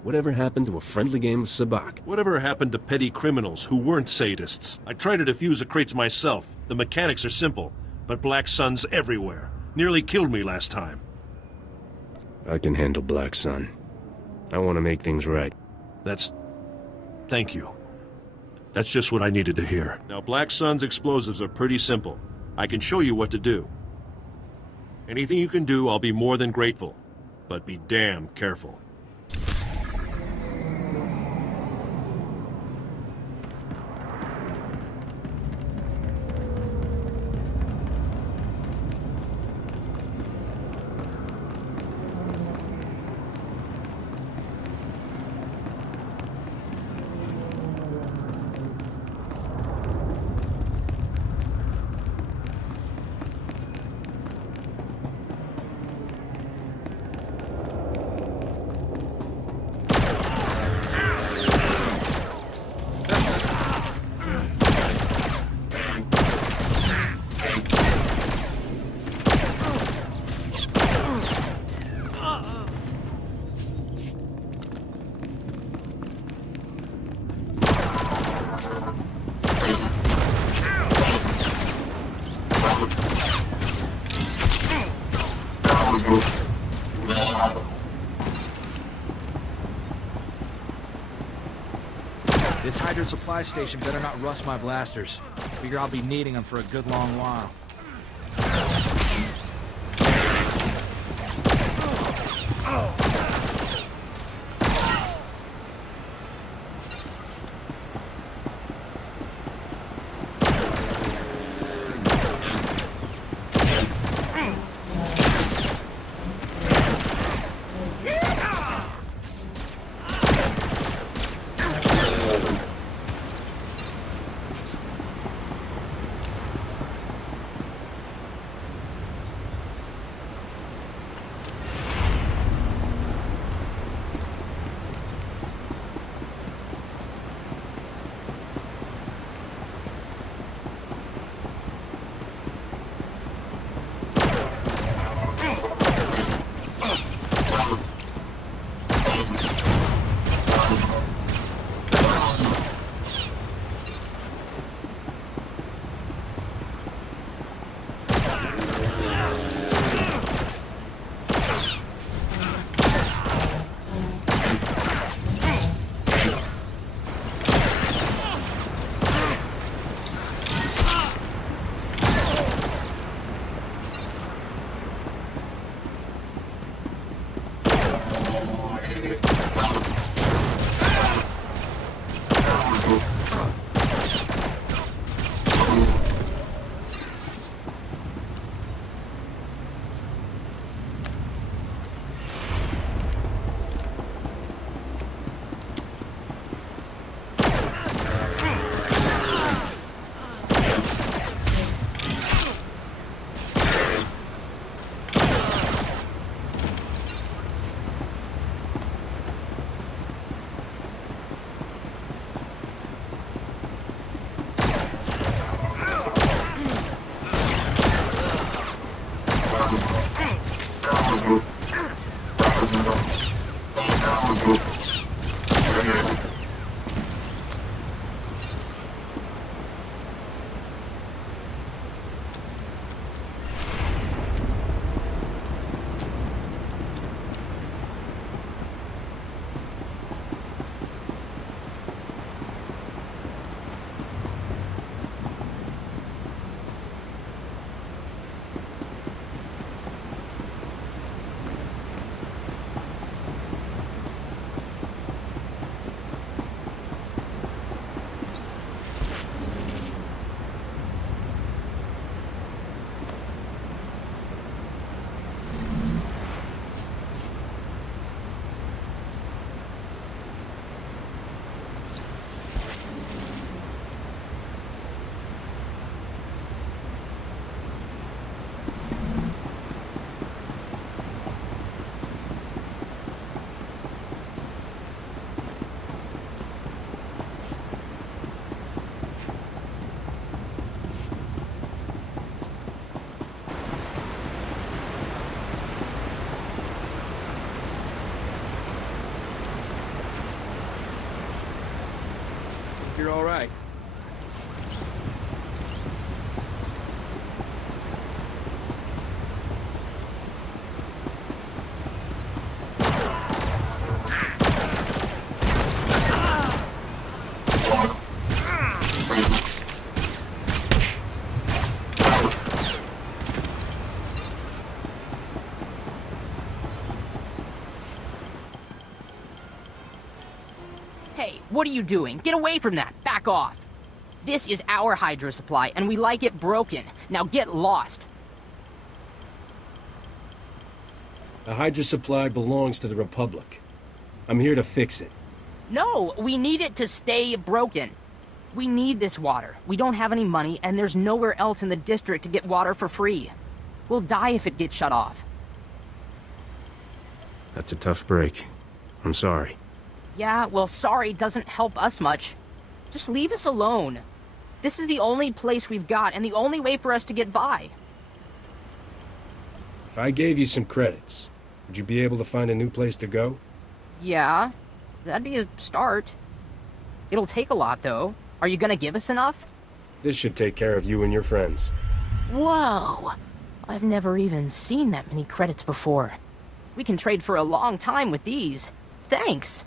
Whatever happened to a friendly game of sabacc? Whatever happened to petty criminals who weren't sadists? I tried to defuse the crates myself. The mechanics are simple, but Black Sun's everywhere. Nearly killed me last time. I can handle Black Sun. I want to make things right. Thank you. That's just what I needed to hear. Now, Black Sun's explosives are pretty simple. I can show you what to do. Anything you can do, I'll be more than grateful. But be damn careful. This Hydra supply station better not rust my blasters. Figure I'll be needing them for a good long while. You're all right. What are you doing? Get away from that! Back off! This is our Hydra supply, and we like it broken. Now get lost! The Hydra supply belongs to the Republic. I'm here to fix it. No! We need it to stay broken. We need this water. We don't have any money, and there's nowhere else in the district to get water for free. We'll die if it gets shut off. That's a tough break. I'm sorry. Yeah, well, sorry doesn't help us much. Just leave us alone. This is the only place we've got, and the only way for us to get by. If I gave you some credits, would you be able to find a new place to go? Yeah, that'd be a start. It'll take a lot, though. Are you gonna give us enough? This should take care of you and your friends. Whoa! I've never even seen that many credits before. We can trade for a long time with these. Thanks.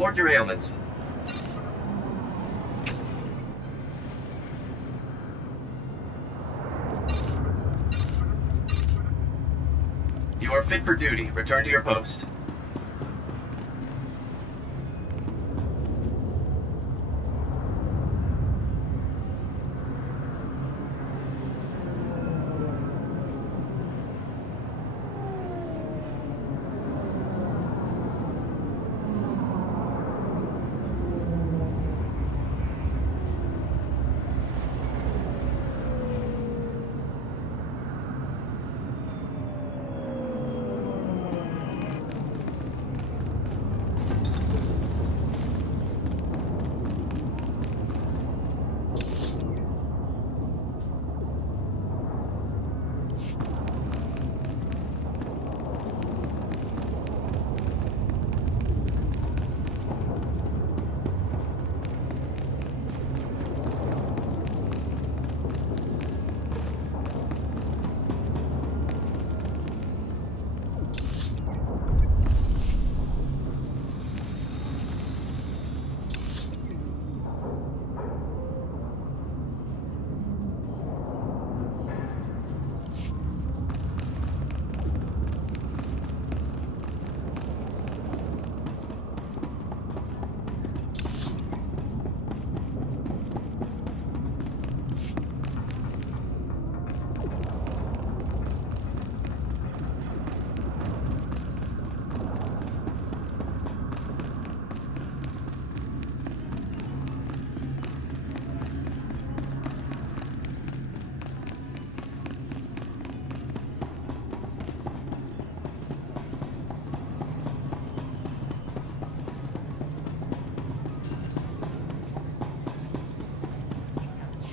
Report your ailments. You are fit for duty. Return to your post.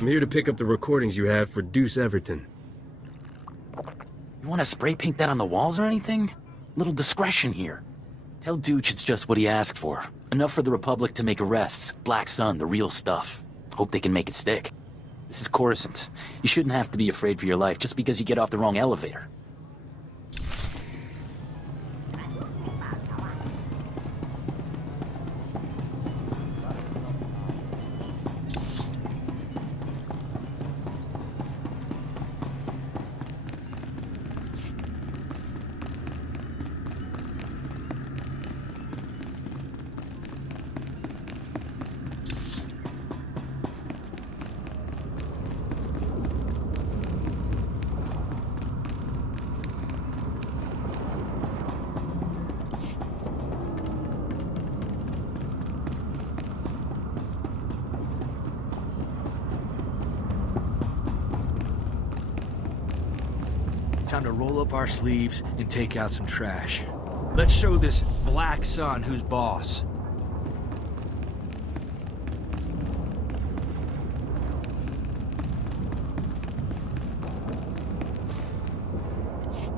I'm here to pick up the recordings you have for Deuce Everton. You want to spray paint that on the walls or anything? Little discretion here. Tell Dooch it's just what he asked for. Enough for the Republic to make arrests. Black Sun, the real stuff. Hope they can make it stick. This is Coruscant. You shouldn't have to be afraid for your life just because you get off the wrong elevator. Time to roll up our sleeves and take out some trash. Let's show this Black Sun who's boss.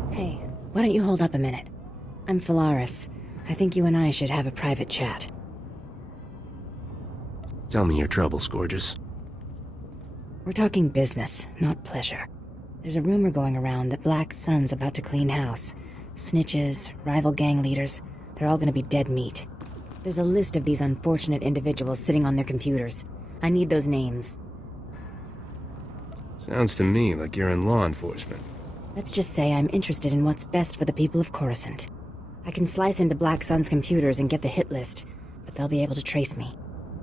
Hey, why don't you hold up a minute? I'm Phalaris. I think you and I should have a private chat. Tell me your troubles, gorgeous. We're talking business, not pleasure. There's a rumor going around that Black Sun's about to clean house. Snitches, rival gang leaders, they're all gonna be dead meat. There's a list of these unfortunate individuals sitting on their computers. I need those names. Sounds to me like you're in law enforcement. Let's just say I'm interested in what's best for the people of Coruscant. I can slice into Black Sun's computers and get the hit list, but they'll be able to trace me.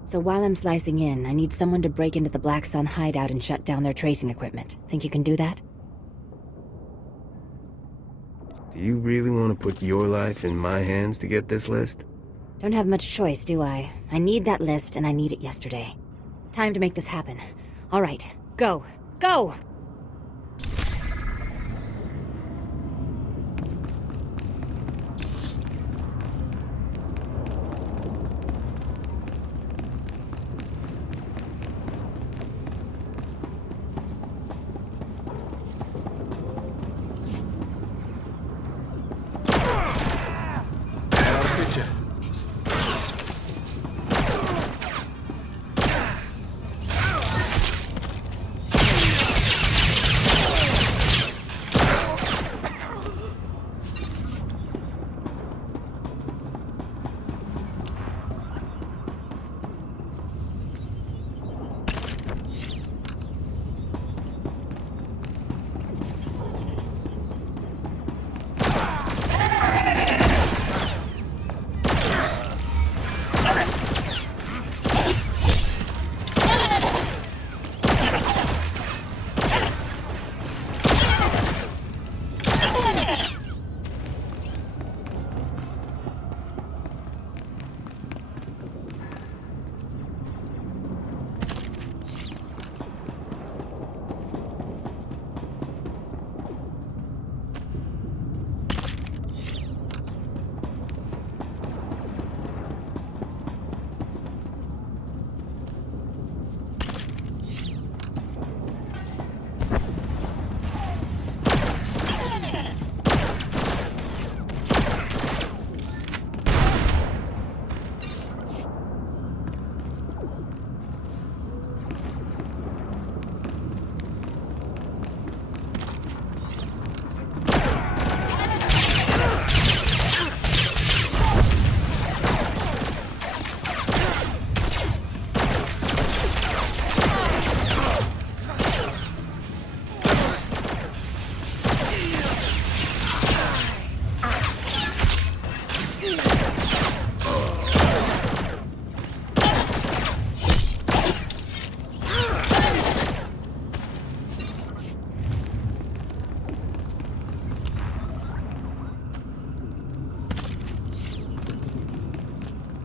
So while I'm slicing in, I need someone to break into the Black Sun hideout and shut down their tracing equipment. Think you can do that? Do you really want to put your life in my hands to get this list? Don't have much choice, do I? I need that list, and I need it yesterday. Time to make this happen. All right, go! Go!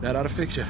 That ought to fix you.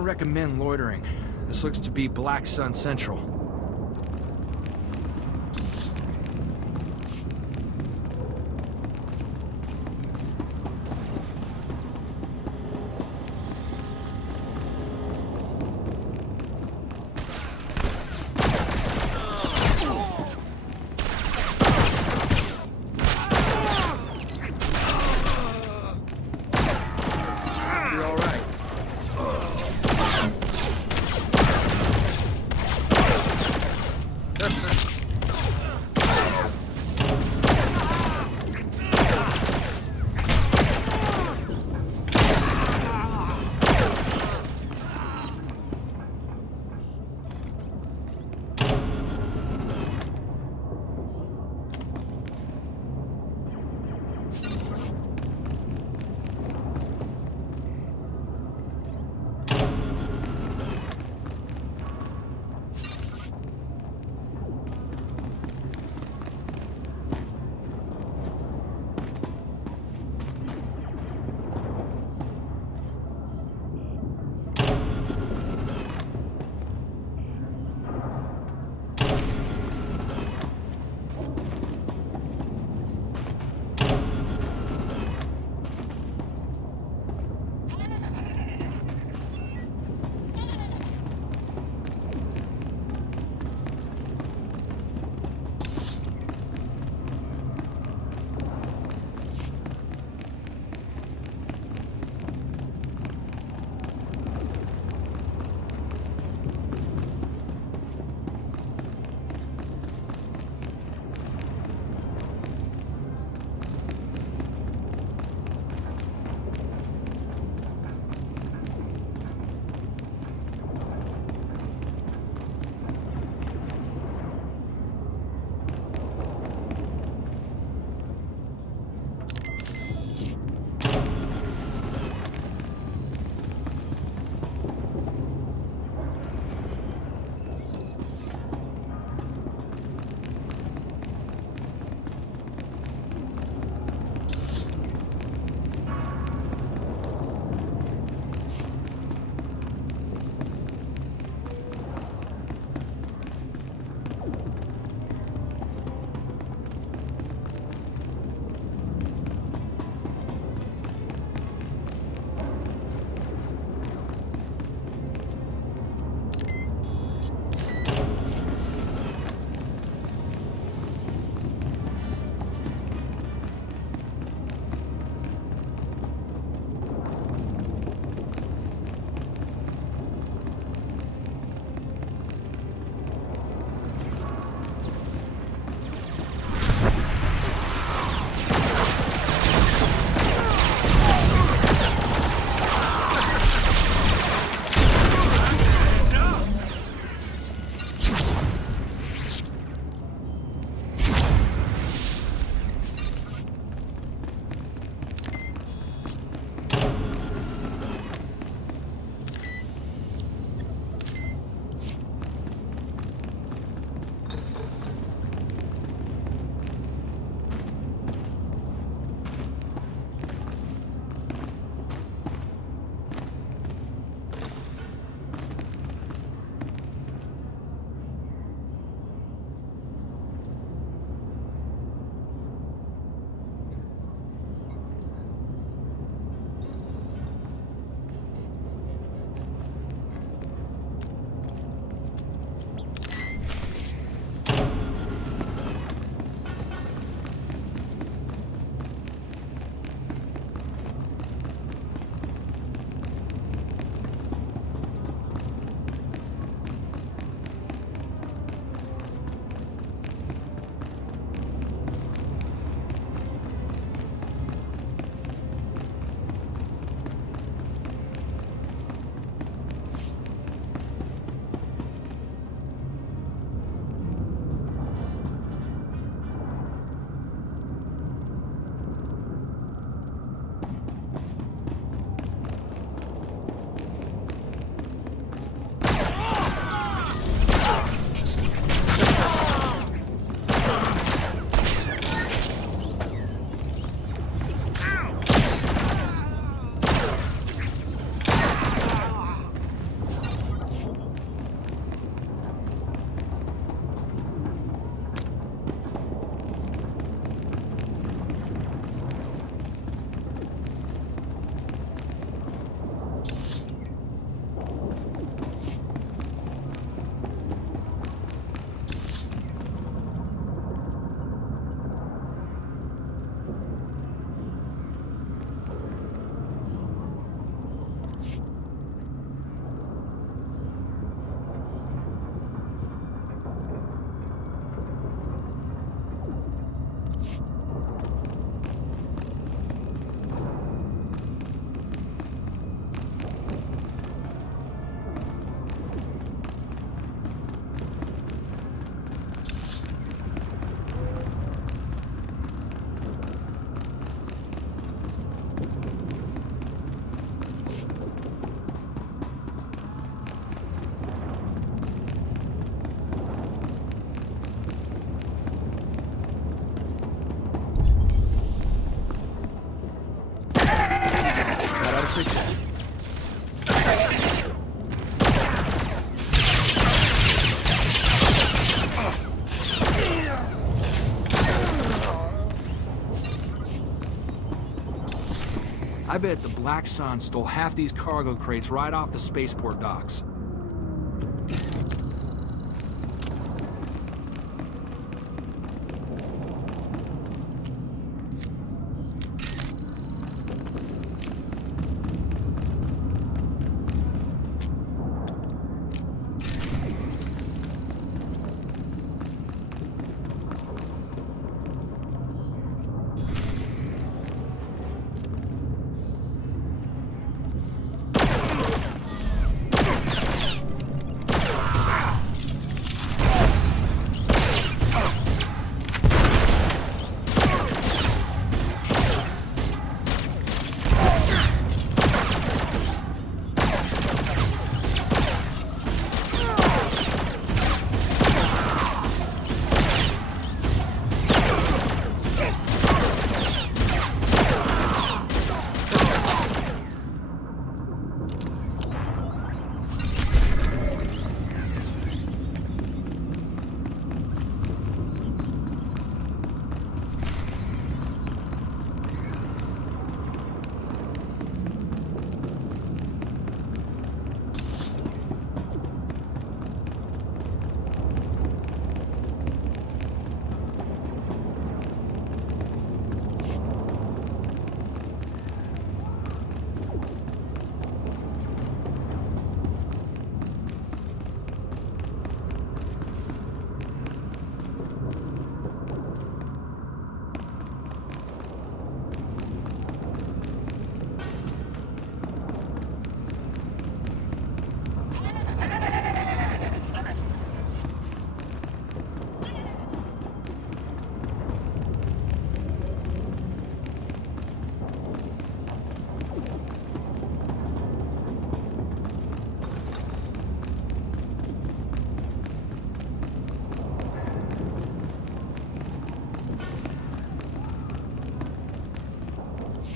don't recommend loitering. This looks to be Black Sun Central. bet the Black Sun stole half these cargo crates right off the spaceport docks.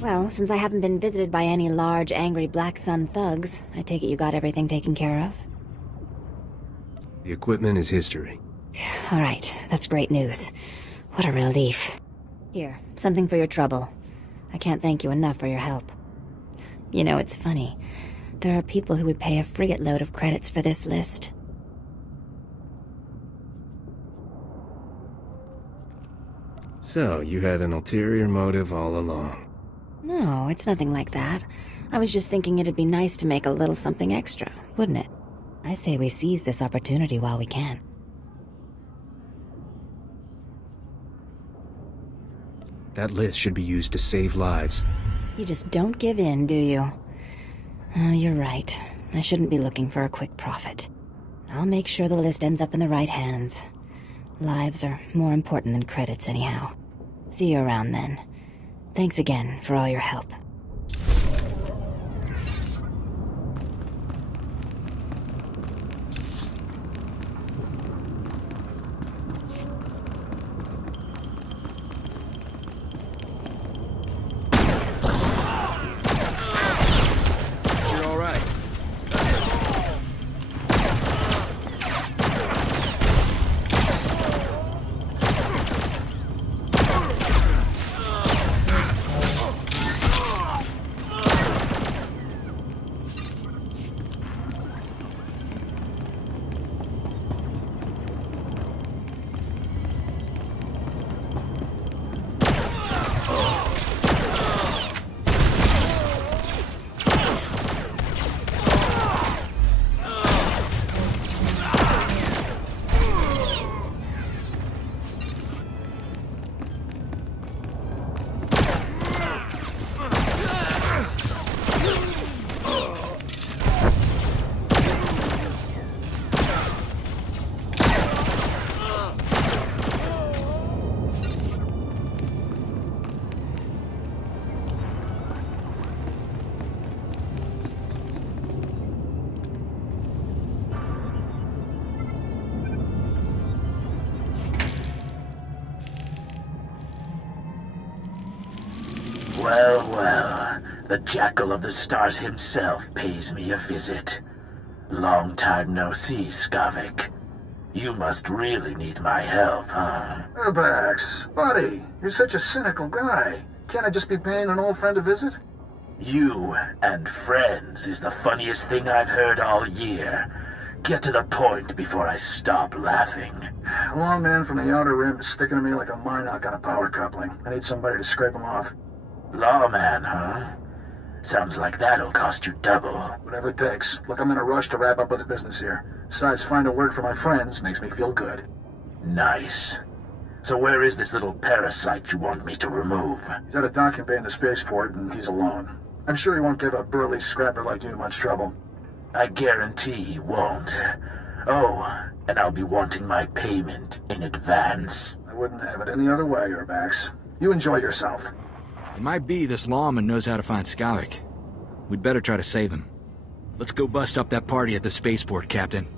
Well, since I haven't been visited by any large, angry Black Sun thugs, I take it you got everything taken care of? The equipment is history. All right, that's great news. What a relief. Here, something for your trouble. I can't thank you enough for your help. You know, it's funny. There are people who would pay a frigate load of credits for this list. So, you had an ulterior motive all along. No, it's nothing like that. I was just thinking it'd be nice to make a little something extra, wouldn't it? I say we seize this opportunity while we can. That list should be used to save lives. You just don't give in, do you? Oh, you're right. I shouldn't be looking for a quick profit. I'll make sure the list ends up in the right hands. Lives are more important than credits anyhow. See you around then. Thanks again for all your help. You're all right. Well, well, the Jackal of the Stars himself pays me a visit. Long time no see, Skavik. You must really need my help, huh? Urbax, buddy, you're such a cynical guy. Can't I just be paying an old friend a visit? You and friends is the funniest thing I've heard all year. Get to the point before I stop laughing. A long man from the Outer Rim is sticking to me like a minoc on a power coupling. I need somebody to scrape him off. Lawman, huh? Sounds like that'll cost you double. Whatever it takes. Look, I'm in a rush to wrap up other business here. Besides, find a word for my friends makes me feel good. Nice. So where is this little parasite you want me to remove? He's at a docking bay in the spaceport, and he's alone. I'm sure he won't give a burly scrapper like you much trouble. I guarantee he won't. Oh, and I'll be wanting my payment in advance. I wouldn't have it any other way, Urbax. You enjoy yourself. It might be this lawman knows how to find Skavik. We'd better try to save him. Let's go bust up that party at the spaceport, Captain.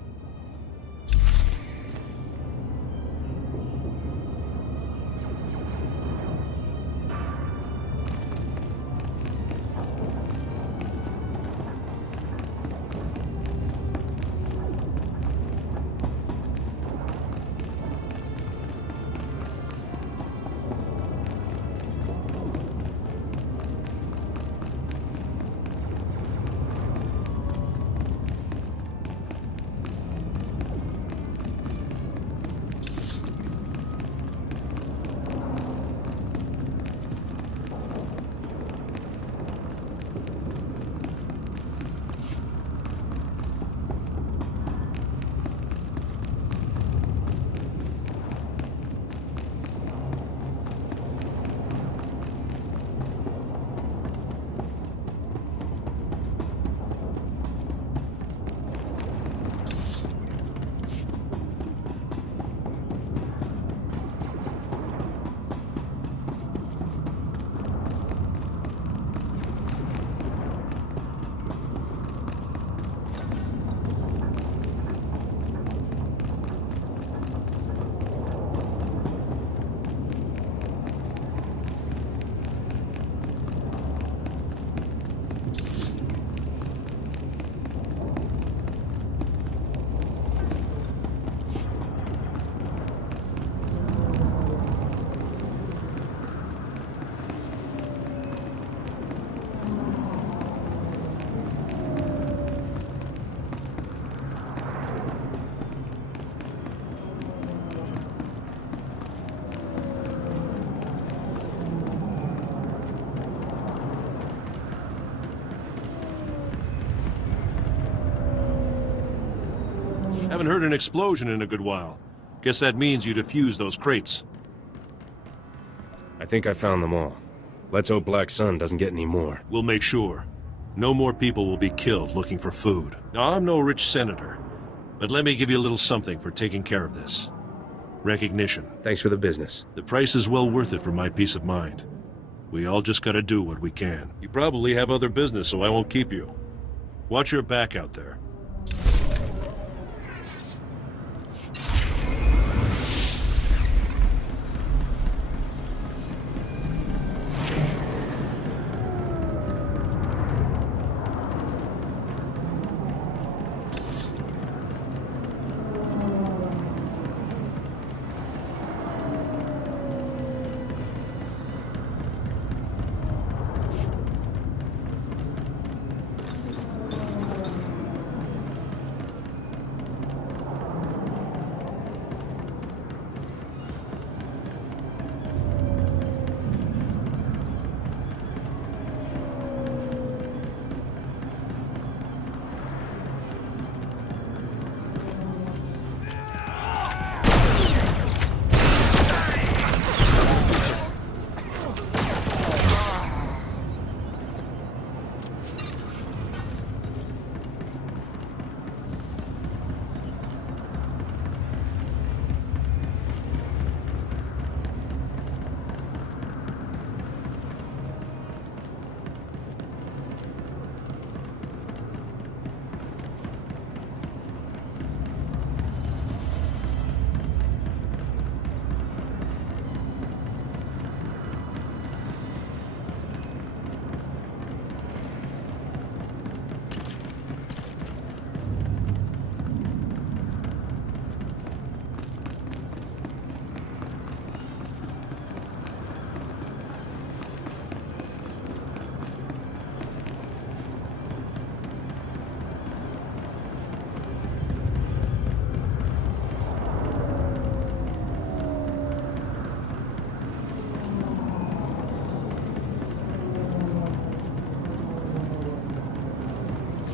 Haven't heard an explosion in a good while. Guess that means you defused those crates. I think I found them all. Let's hope Black Sun doesn't get any more. We'll make sure. No more people will be killed looking for food. Now, I'm no rich senator, but let me give you a little something for taking care of this. Recognition. Thanks for the business. The price is well worth it for my peace of mind. We all just gotta do what we can. You probably have other business, so I won't keep you. Watch your back out there.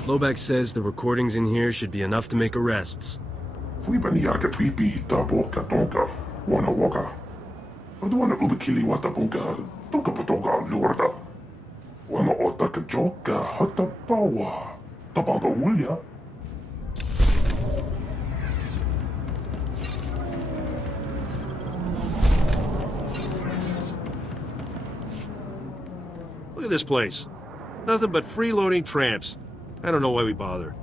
Loback says the recordings in here should be enough to make arrests. Fui baniaka twipi taboka tonka, wana waka. Aduana ubikili watapunka, tonka patonga lurda. Wama otaka joka hatapawa, tapamba wulya. Look at this place. Nothing but freeloading tramps. I don't know why we bother.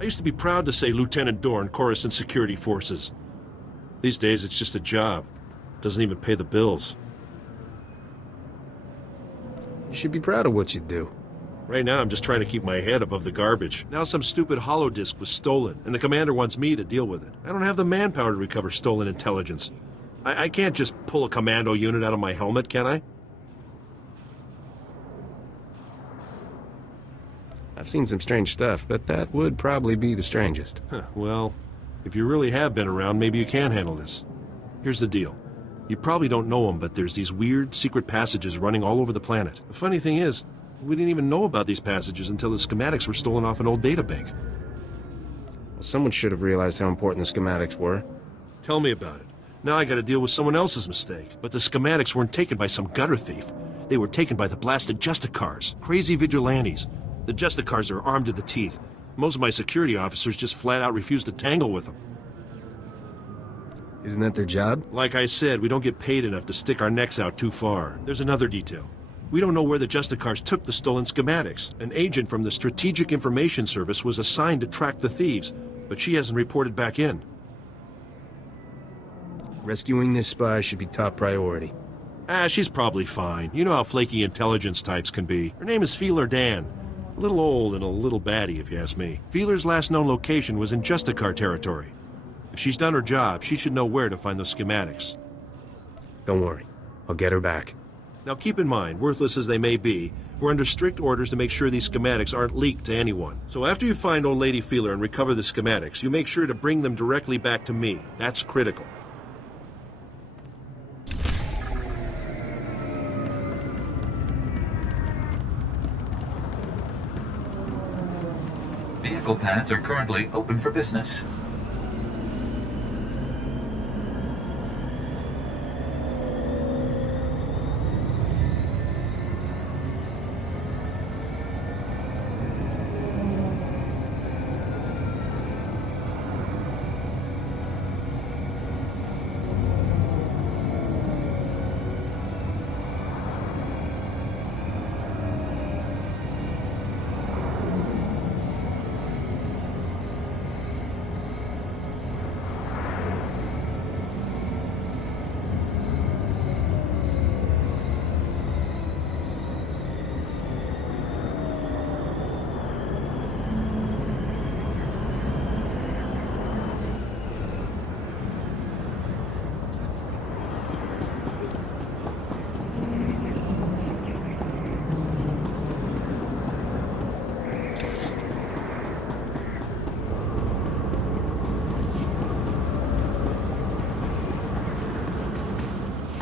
I used to be proud to say Lieutenant Dorn, Coruscant Security Forces. These days, it's just a job. Doesn't even pay the bills. You should be proud of what you do. Right now, I'm just trying to keep my head above the garbage. Now some stupid holodisk was stolen, and the commander wants me to deal with it. I don't have the manpower to recover stolen intelligence. I can't just pull a commando unit out of my helmet, can I? I've seen some strange stuff, but that would probably be the strangest. Huh, well, if you really have been around, maybe you can handle this. Here's the deal. You probably don't know them, but there's these weird, secret passages running all over the planet. The funny thing is, we didn't even know about these passages until the schematics were stolen off an old databank. Well, someone should have realized how important the schematics were. Tell me about it. Now I gotta deal with someone else's mistake. But the schematics weren't taken by some gutter thief. They were taken by the blasted Justicars, crazy vigilantes. The Justicars are armed to the teeth. Most of my security officers just flat out refuse to tangle with them. Isn't that their job? Like I said, we don't get paid enough to stick our necks out too far. There's another detail. We don't know where the Justicars took the stolen schematics. An agent from the Strategic Information Service was assigned to track the thieves, but she hasn't reported back in. Rescuing this spy should be top priority. She's probably fine. You know how flaky intelligence types can be. Her name is Feeler Dan. A little old and a little batty, if you ask me. Feeler's last known location was in Justicar territory. If she's done her job, she should know where to find those schematics. Don't worry. I'll get her back. Now keep in mind, worthless as they may be, we're under strict orders to make sure these schematics aren't leaked to anyone. So after you find old lady Feeler and recover the schematics, you make sure to bring them directly back to me. That's critical. Vehicle pads are currently open for business.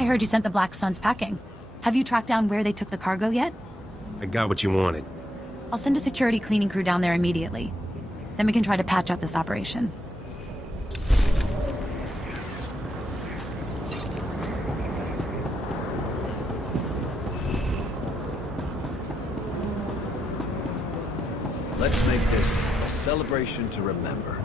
I heard you sent the Black Suns packing. Have you tracked down where they took the cargo yet? I got what you wanted. I'll send a security cleaning crew down there immediately. Then we can try to patch up this operation. Let's make this a celebration to remember.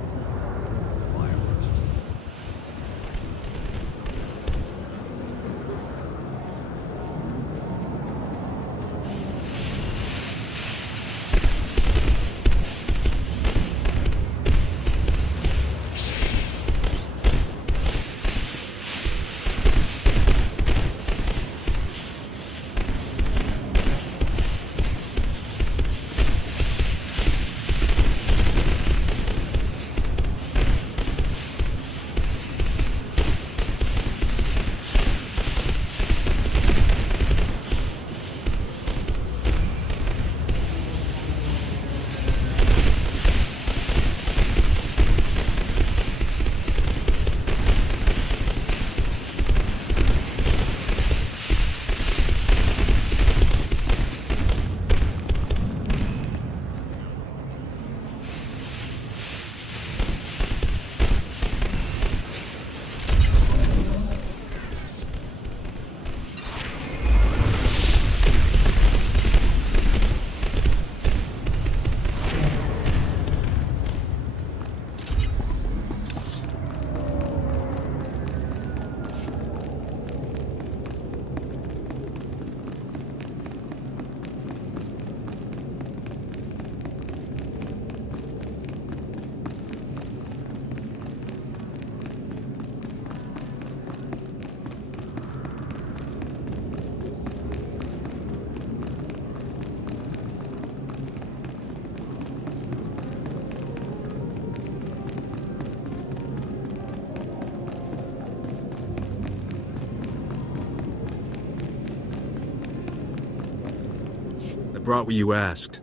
brought what you asked.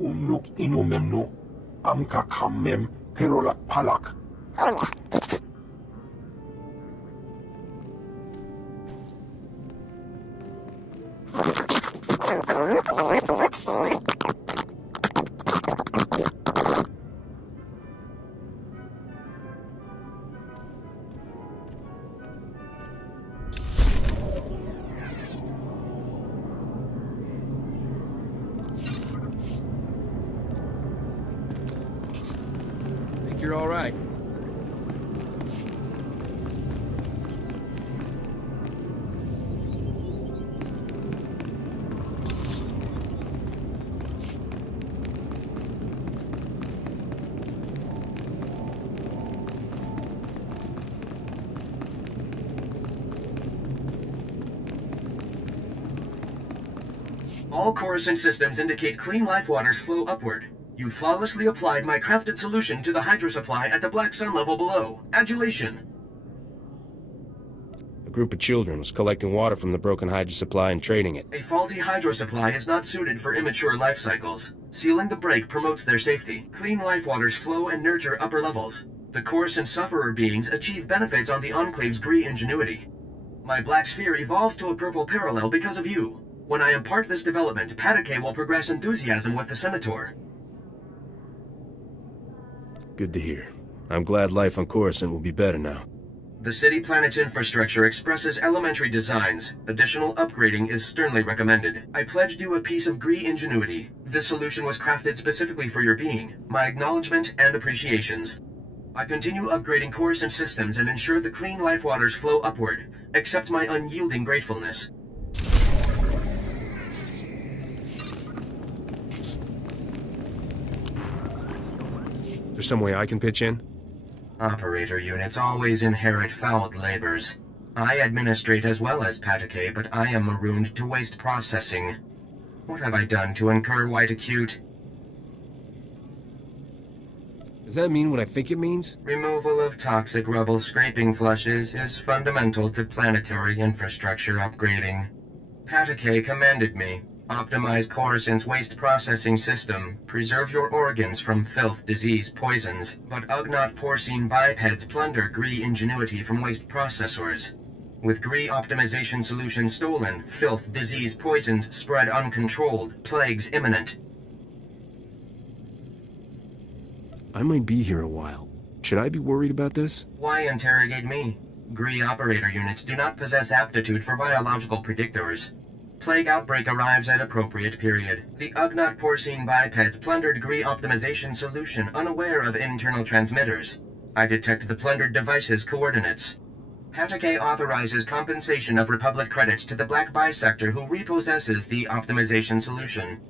Unuk inumemnu, amka kammem, perolak palak. Think you're all right? All Coruscant systems indicate clean life waters flow upward. You flawlessly applied my crafted solution to the hydro supply at the Black Sun level below. Adulation. A group of children was collecting water from the broken hydro supply and trading it. A faulty hydro supply is not suited for immature life cycles. Sealing the break promotes their safety. Clean life waters flow and nurture upper levels. The Coruscant sufferer beings achieve benefits on the Enclave's Gree ingenuity. My black sphere evolves to a purple parallel because of you. When I impart this development, Patake will progress enthusiasm with the SWTOR. Good to hear. I'm glad life on Coruscant will be better now. The city planet's infrastructure expresses elementary designs. Additional upgrading is sternly recommended. I pledged you a piece of Gree ingenuity. This solution was crafted specifically for your being. My acknowledgement and appreciations. I continue upgrading Coruscant systems and ensure the clean life waters flow upward. Accept my unyielding gratefulness. There's some way I can pitch in? Operator units always inherit fouled labors. I administrate as well as Patake, but I am marooned to waste processing. What have I done to incur white acute? Does that mean what I think it means? Removal of toxic rubble scraping flushes is fundamental to planetary infrastructure upgrading. Patake commanded me. Optimize Coruscant's waste processing system. Preserve your organs from filth, disease, poisons. But Ugnaught porcine bipeds plunder Gree ingenuity from waste processors. With Gree optimization solution stolen, filth, disease, poisons spread uncontrolled. Plagues imminent. I might be here a while. Should I be worried about this? Why interrogate me? Gree operator units do not possess aptitude for biological predictors. Plague outbreak arrives at appropriate period. The Ugnaught porcine bipeds plundered Gree optimization solution unaware of internal transmitters. I detect the plundered device's coordinates. Patake authorizes compensation of Republic credits to the Black Bisector who repossesses the optimization solution.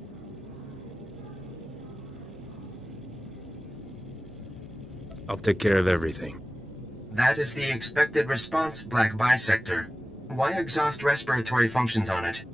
I'll take care of everything. That is the expected response, Black Bisector. Why exhaust respiratory functions on it?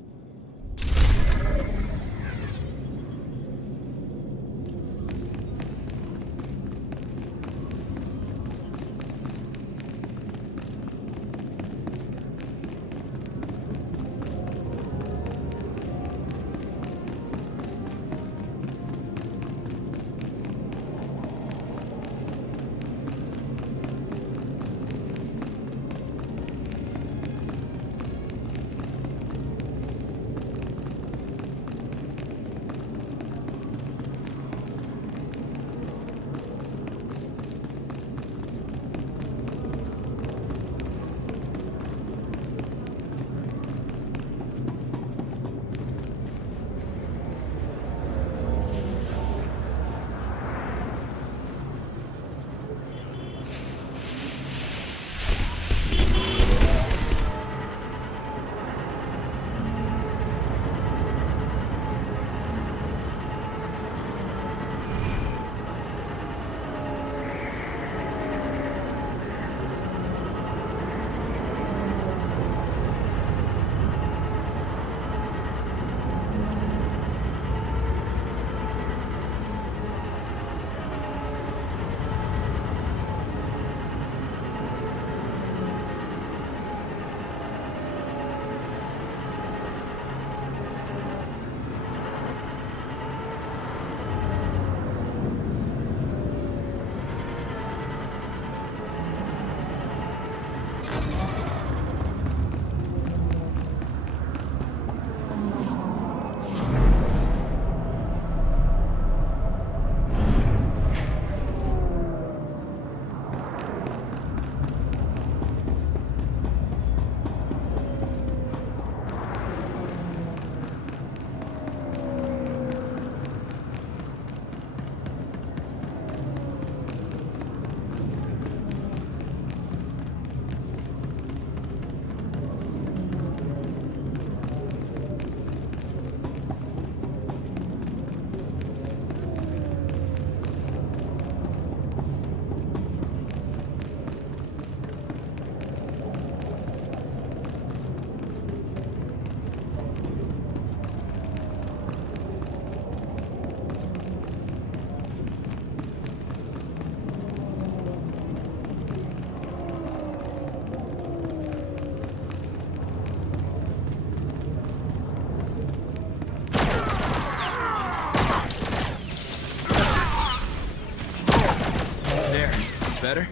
Better?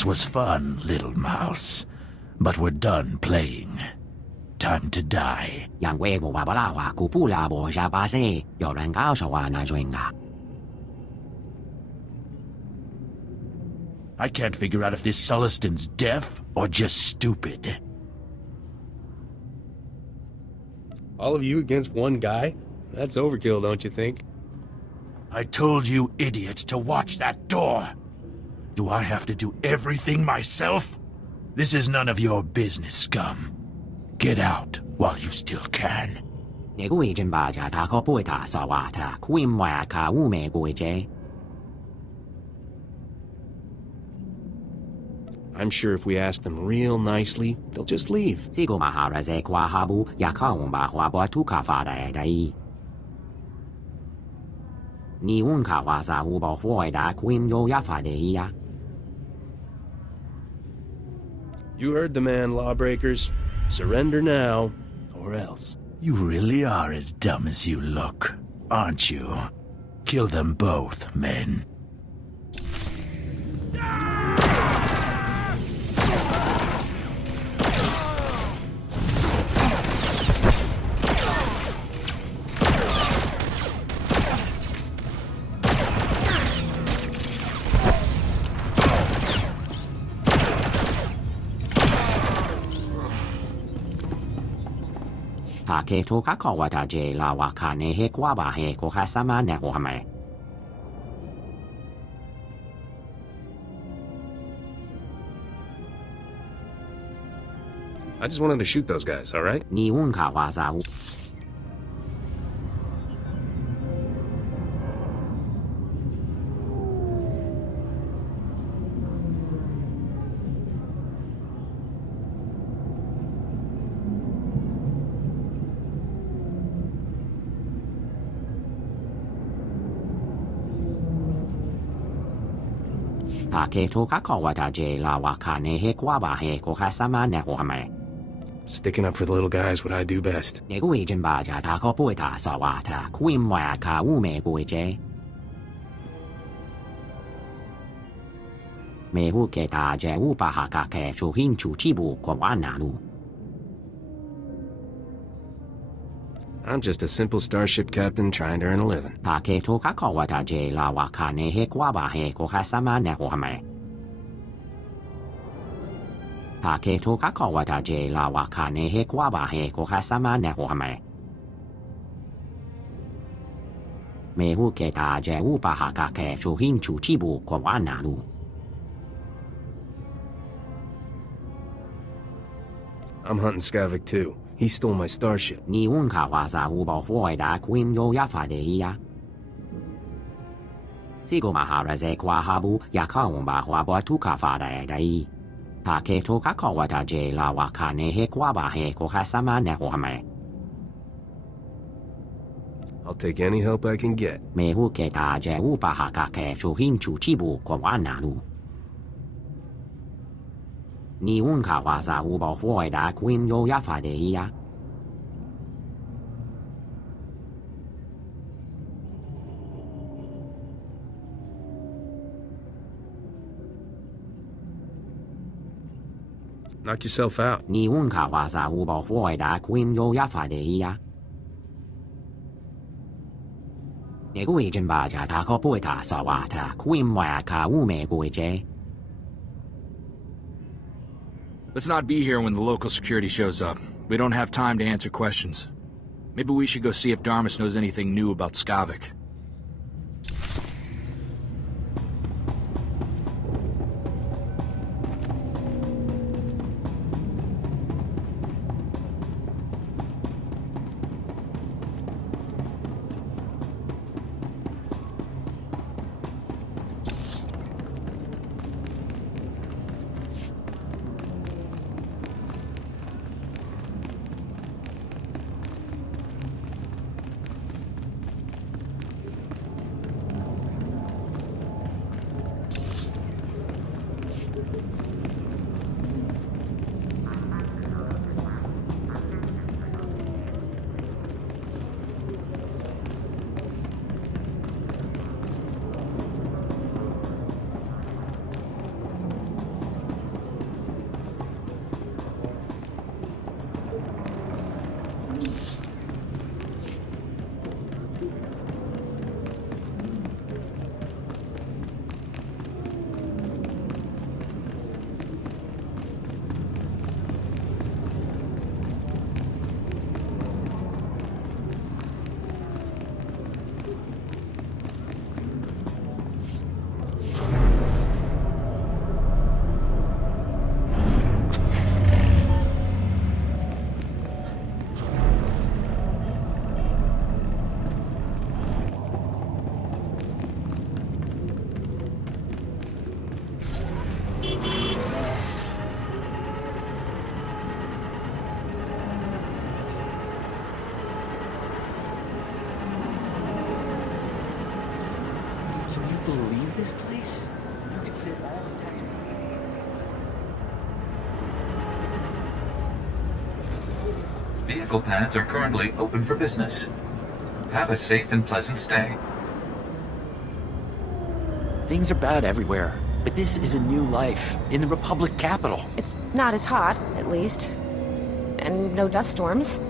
This was fun, little mouse. But we're done playing. Time to die. I can't figure out if this Sulluston's deaf or just stupid. All of you against one guy? That's overkill, don't you think? I told you, idiot, to watch that door. Do I have to do everything myself? This is none of your business, scum. Get out while you still can. I'm sure if we ask them real nicely, they'll just leave. You heard the man, lawbreakers. Surrender now, or else. You really are as dumb as you look, aren't you? Kill them both, men. I just wanted to shoot those guys, all right? Sticking up for the little guys what I do best. I'm just a simple starship captain trying to earn a living. I'm hunting Skavik too. He stole my starship. I'll take any help I can get. Knock yourself out. Let's not be here when the local security shows up. We don't have time to answer questions. Maybe we should go see if Darmus knows anything new about Skavik. Believe this place? You could fit all of Tatooine. Vehicle pads are currently open for business. Have a safe and pleasant stay. Things are bad everywhere, but this is a new life in the Republic capital. It's not as hot, at least. And no dust storms.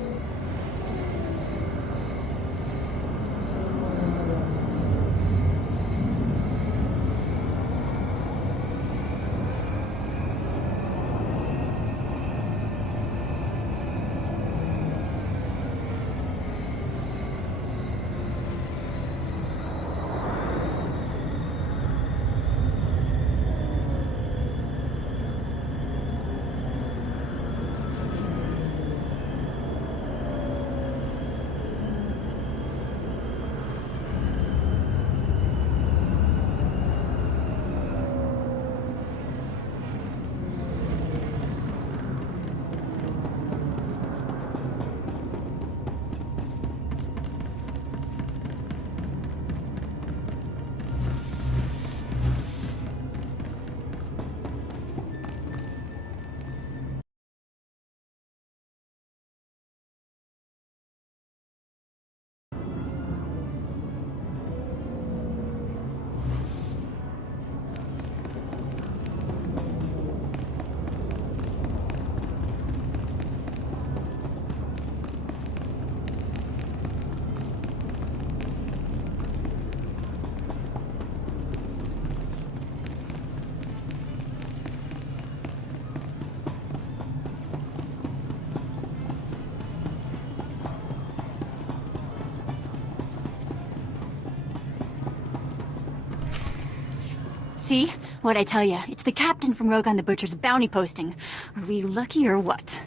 See? What'd I tell you? It's the captain from Rogan the Butcher's bounty posting. Are we lucky or what?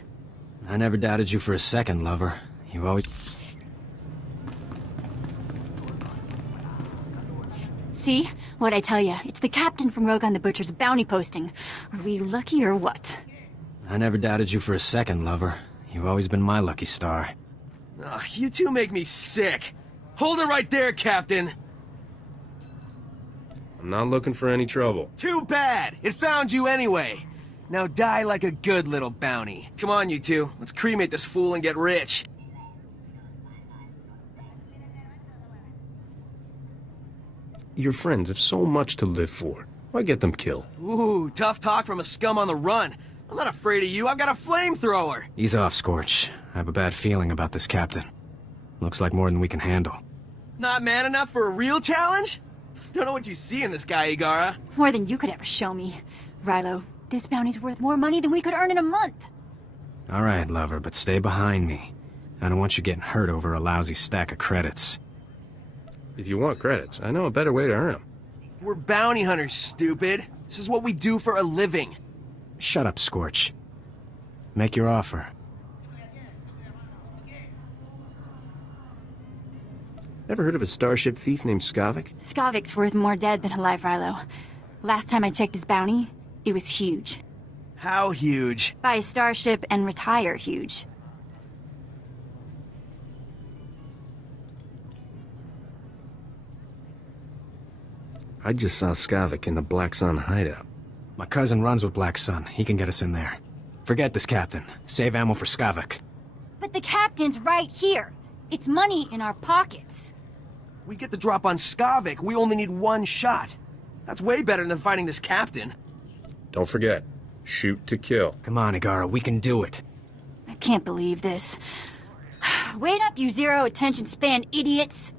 I never doubted you for a second, lover. You always... See? What'd I tell you? It's the captain from Rogan the Butcher's bounty posting. Are we lucky or what? I never doubted you for a second, lover. You've always been my lucky star. Ugh, you two make me sick. Hold it right there, Captain. I'm not looking for any trouble. Too bad. It found you anyway. Now die like a good little bounty. Come on, you two. Let's cremate this fool and get rich. Your friends have so much to live for. Why get them killed? Ooh, tough talk from a scum on the run. I'm not afraid of you. I've got a flamethrower. Ease off, Scorch. I have a bad feeling about this captain. Looks like more than we can handle. Not man enough for a real challenge? Don't know what you see in this guy, Igara. More than you could ever show me. Rilo, this bounty's worth more money than we could earn in a month. All right, lover, but stay behind me. I don't want you getting hurt over a lousy stack of credits. If you want credits, I know a better way to earn them. We're bounty hunters, stupid. This is what we do for a living. Shut up, Scorch. Make your offer. Ever heard of a starship thief named Skavik? Skavik's worth more dead than alive, Rilo. Last time I checked his bounty, it was huge. How huge? Buy a starship and retire huge. I just saw Skavik in the Black Sun hideout. My cousin runs with Black Sun. He can get us in there. Forget this, Captain. Save ammo for Skavik. But the captain's right here. It's money in our pockets. We get the drop on Skavik. We only need one shot. That's way better than fighting this captain. Don't forget, shoot to kill. Come on, Igara, we can do it. I can't believe this. Wait up, you zero attention span idiots.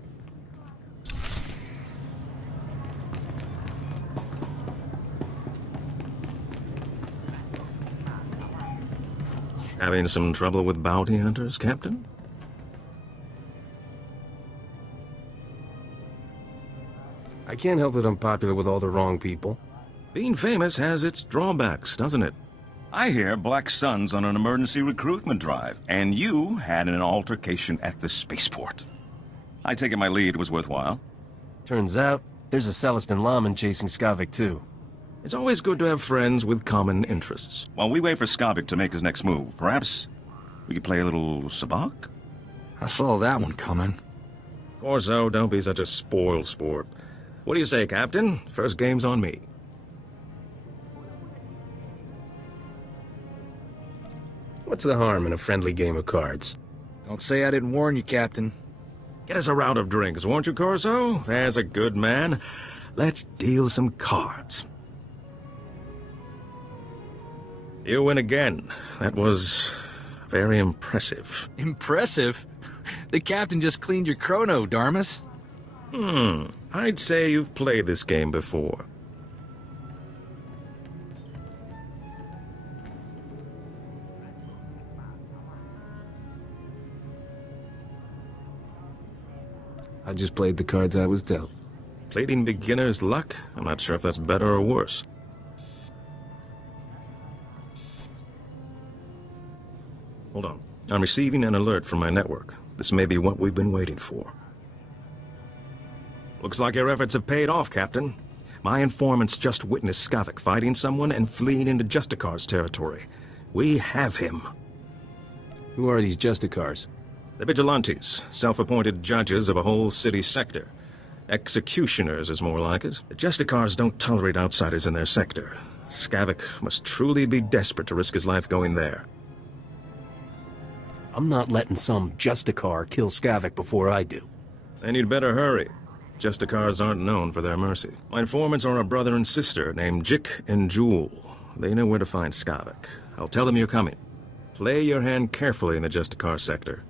Having some trouble with bounty hunters, Captain? I can't help that I'm popular with all the wrong people. Being famous has its drawbacks, doesn't it? I hear Black Sun's on an emergency recruitment drive, and you had an altercation at the spaceport. I take it my lead was worthwhile. Turns out, there's a Celestin lawman chasing Skavik too. It's always good to have friends with common interests. While we wait for Skavik to make his next move, perhaps we could play a little sabacc? I saw that one coming. Corso, don't be such a spoil sport. What do you say, Captain? First game's on me. What's the harm in a friendly game of cards? Don't say I didn't warn you, Captain. Get us a round of drinks, won't you, Corso? There's a good man. Let's deal some cards. You win again. That was very impressive. Impressive? The captain just cleaned your chrono, Darmus. I'd say you've played this game before. I just played the cards I was dealt. Plating beginner's luck? I'm not sure if that's better or worse. Hold on. I'm receiving an alert from my network. This may be what we've been waiting for. Looks like your efforts have paid off, Captain. My informants just witnessed Skavik fighting someone and fleeing into Justicar's territory. We have him. Who are these Justicars? The vigilantes, self-appointed judges of a whole city sector. Executioners is more like it. The Justicars don't tolerate outsiders in their sector. Skavik must truly be desperate to risk his life going there. I'm not letting some Justicar kill Skavik before I do. Then you'd better hurry. Justicars aren't known for their mercy. My informants are a brother and sister named Jik and Jewel. They know where to find Skavik. I'll tell them you're coming. Play your hand carefully in the Justicar sector.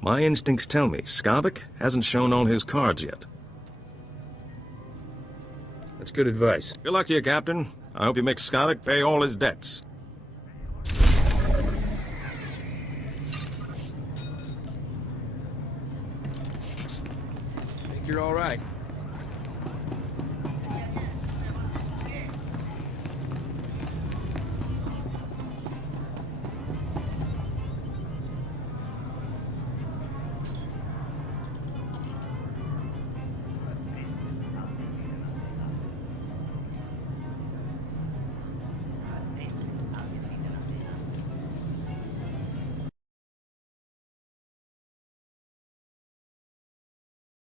My instincts tell me Skavik hasn't shown all his cards yet. That's good advice. Good luck to you, Captain. I hope you make Skavik pay all his debts. Think you're all right.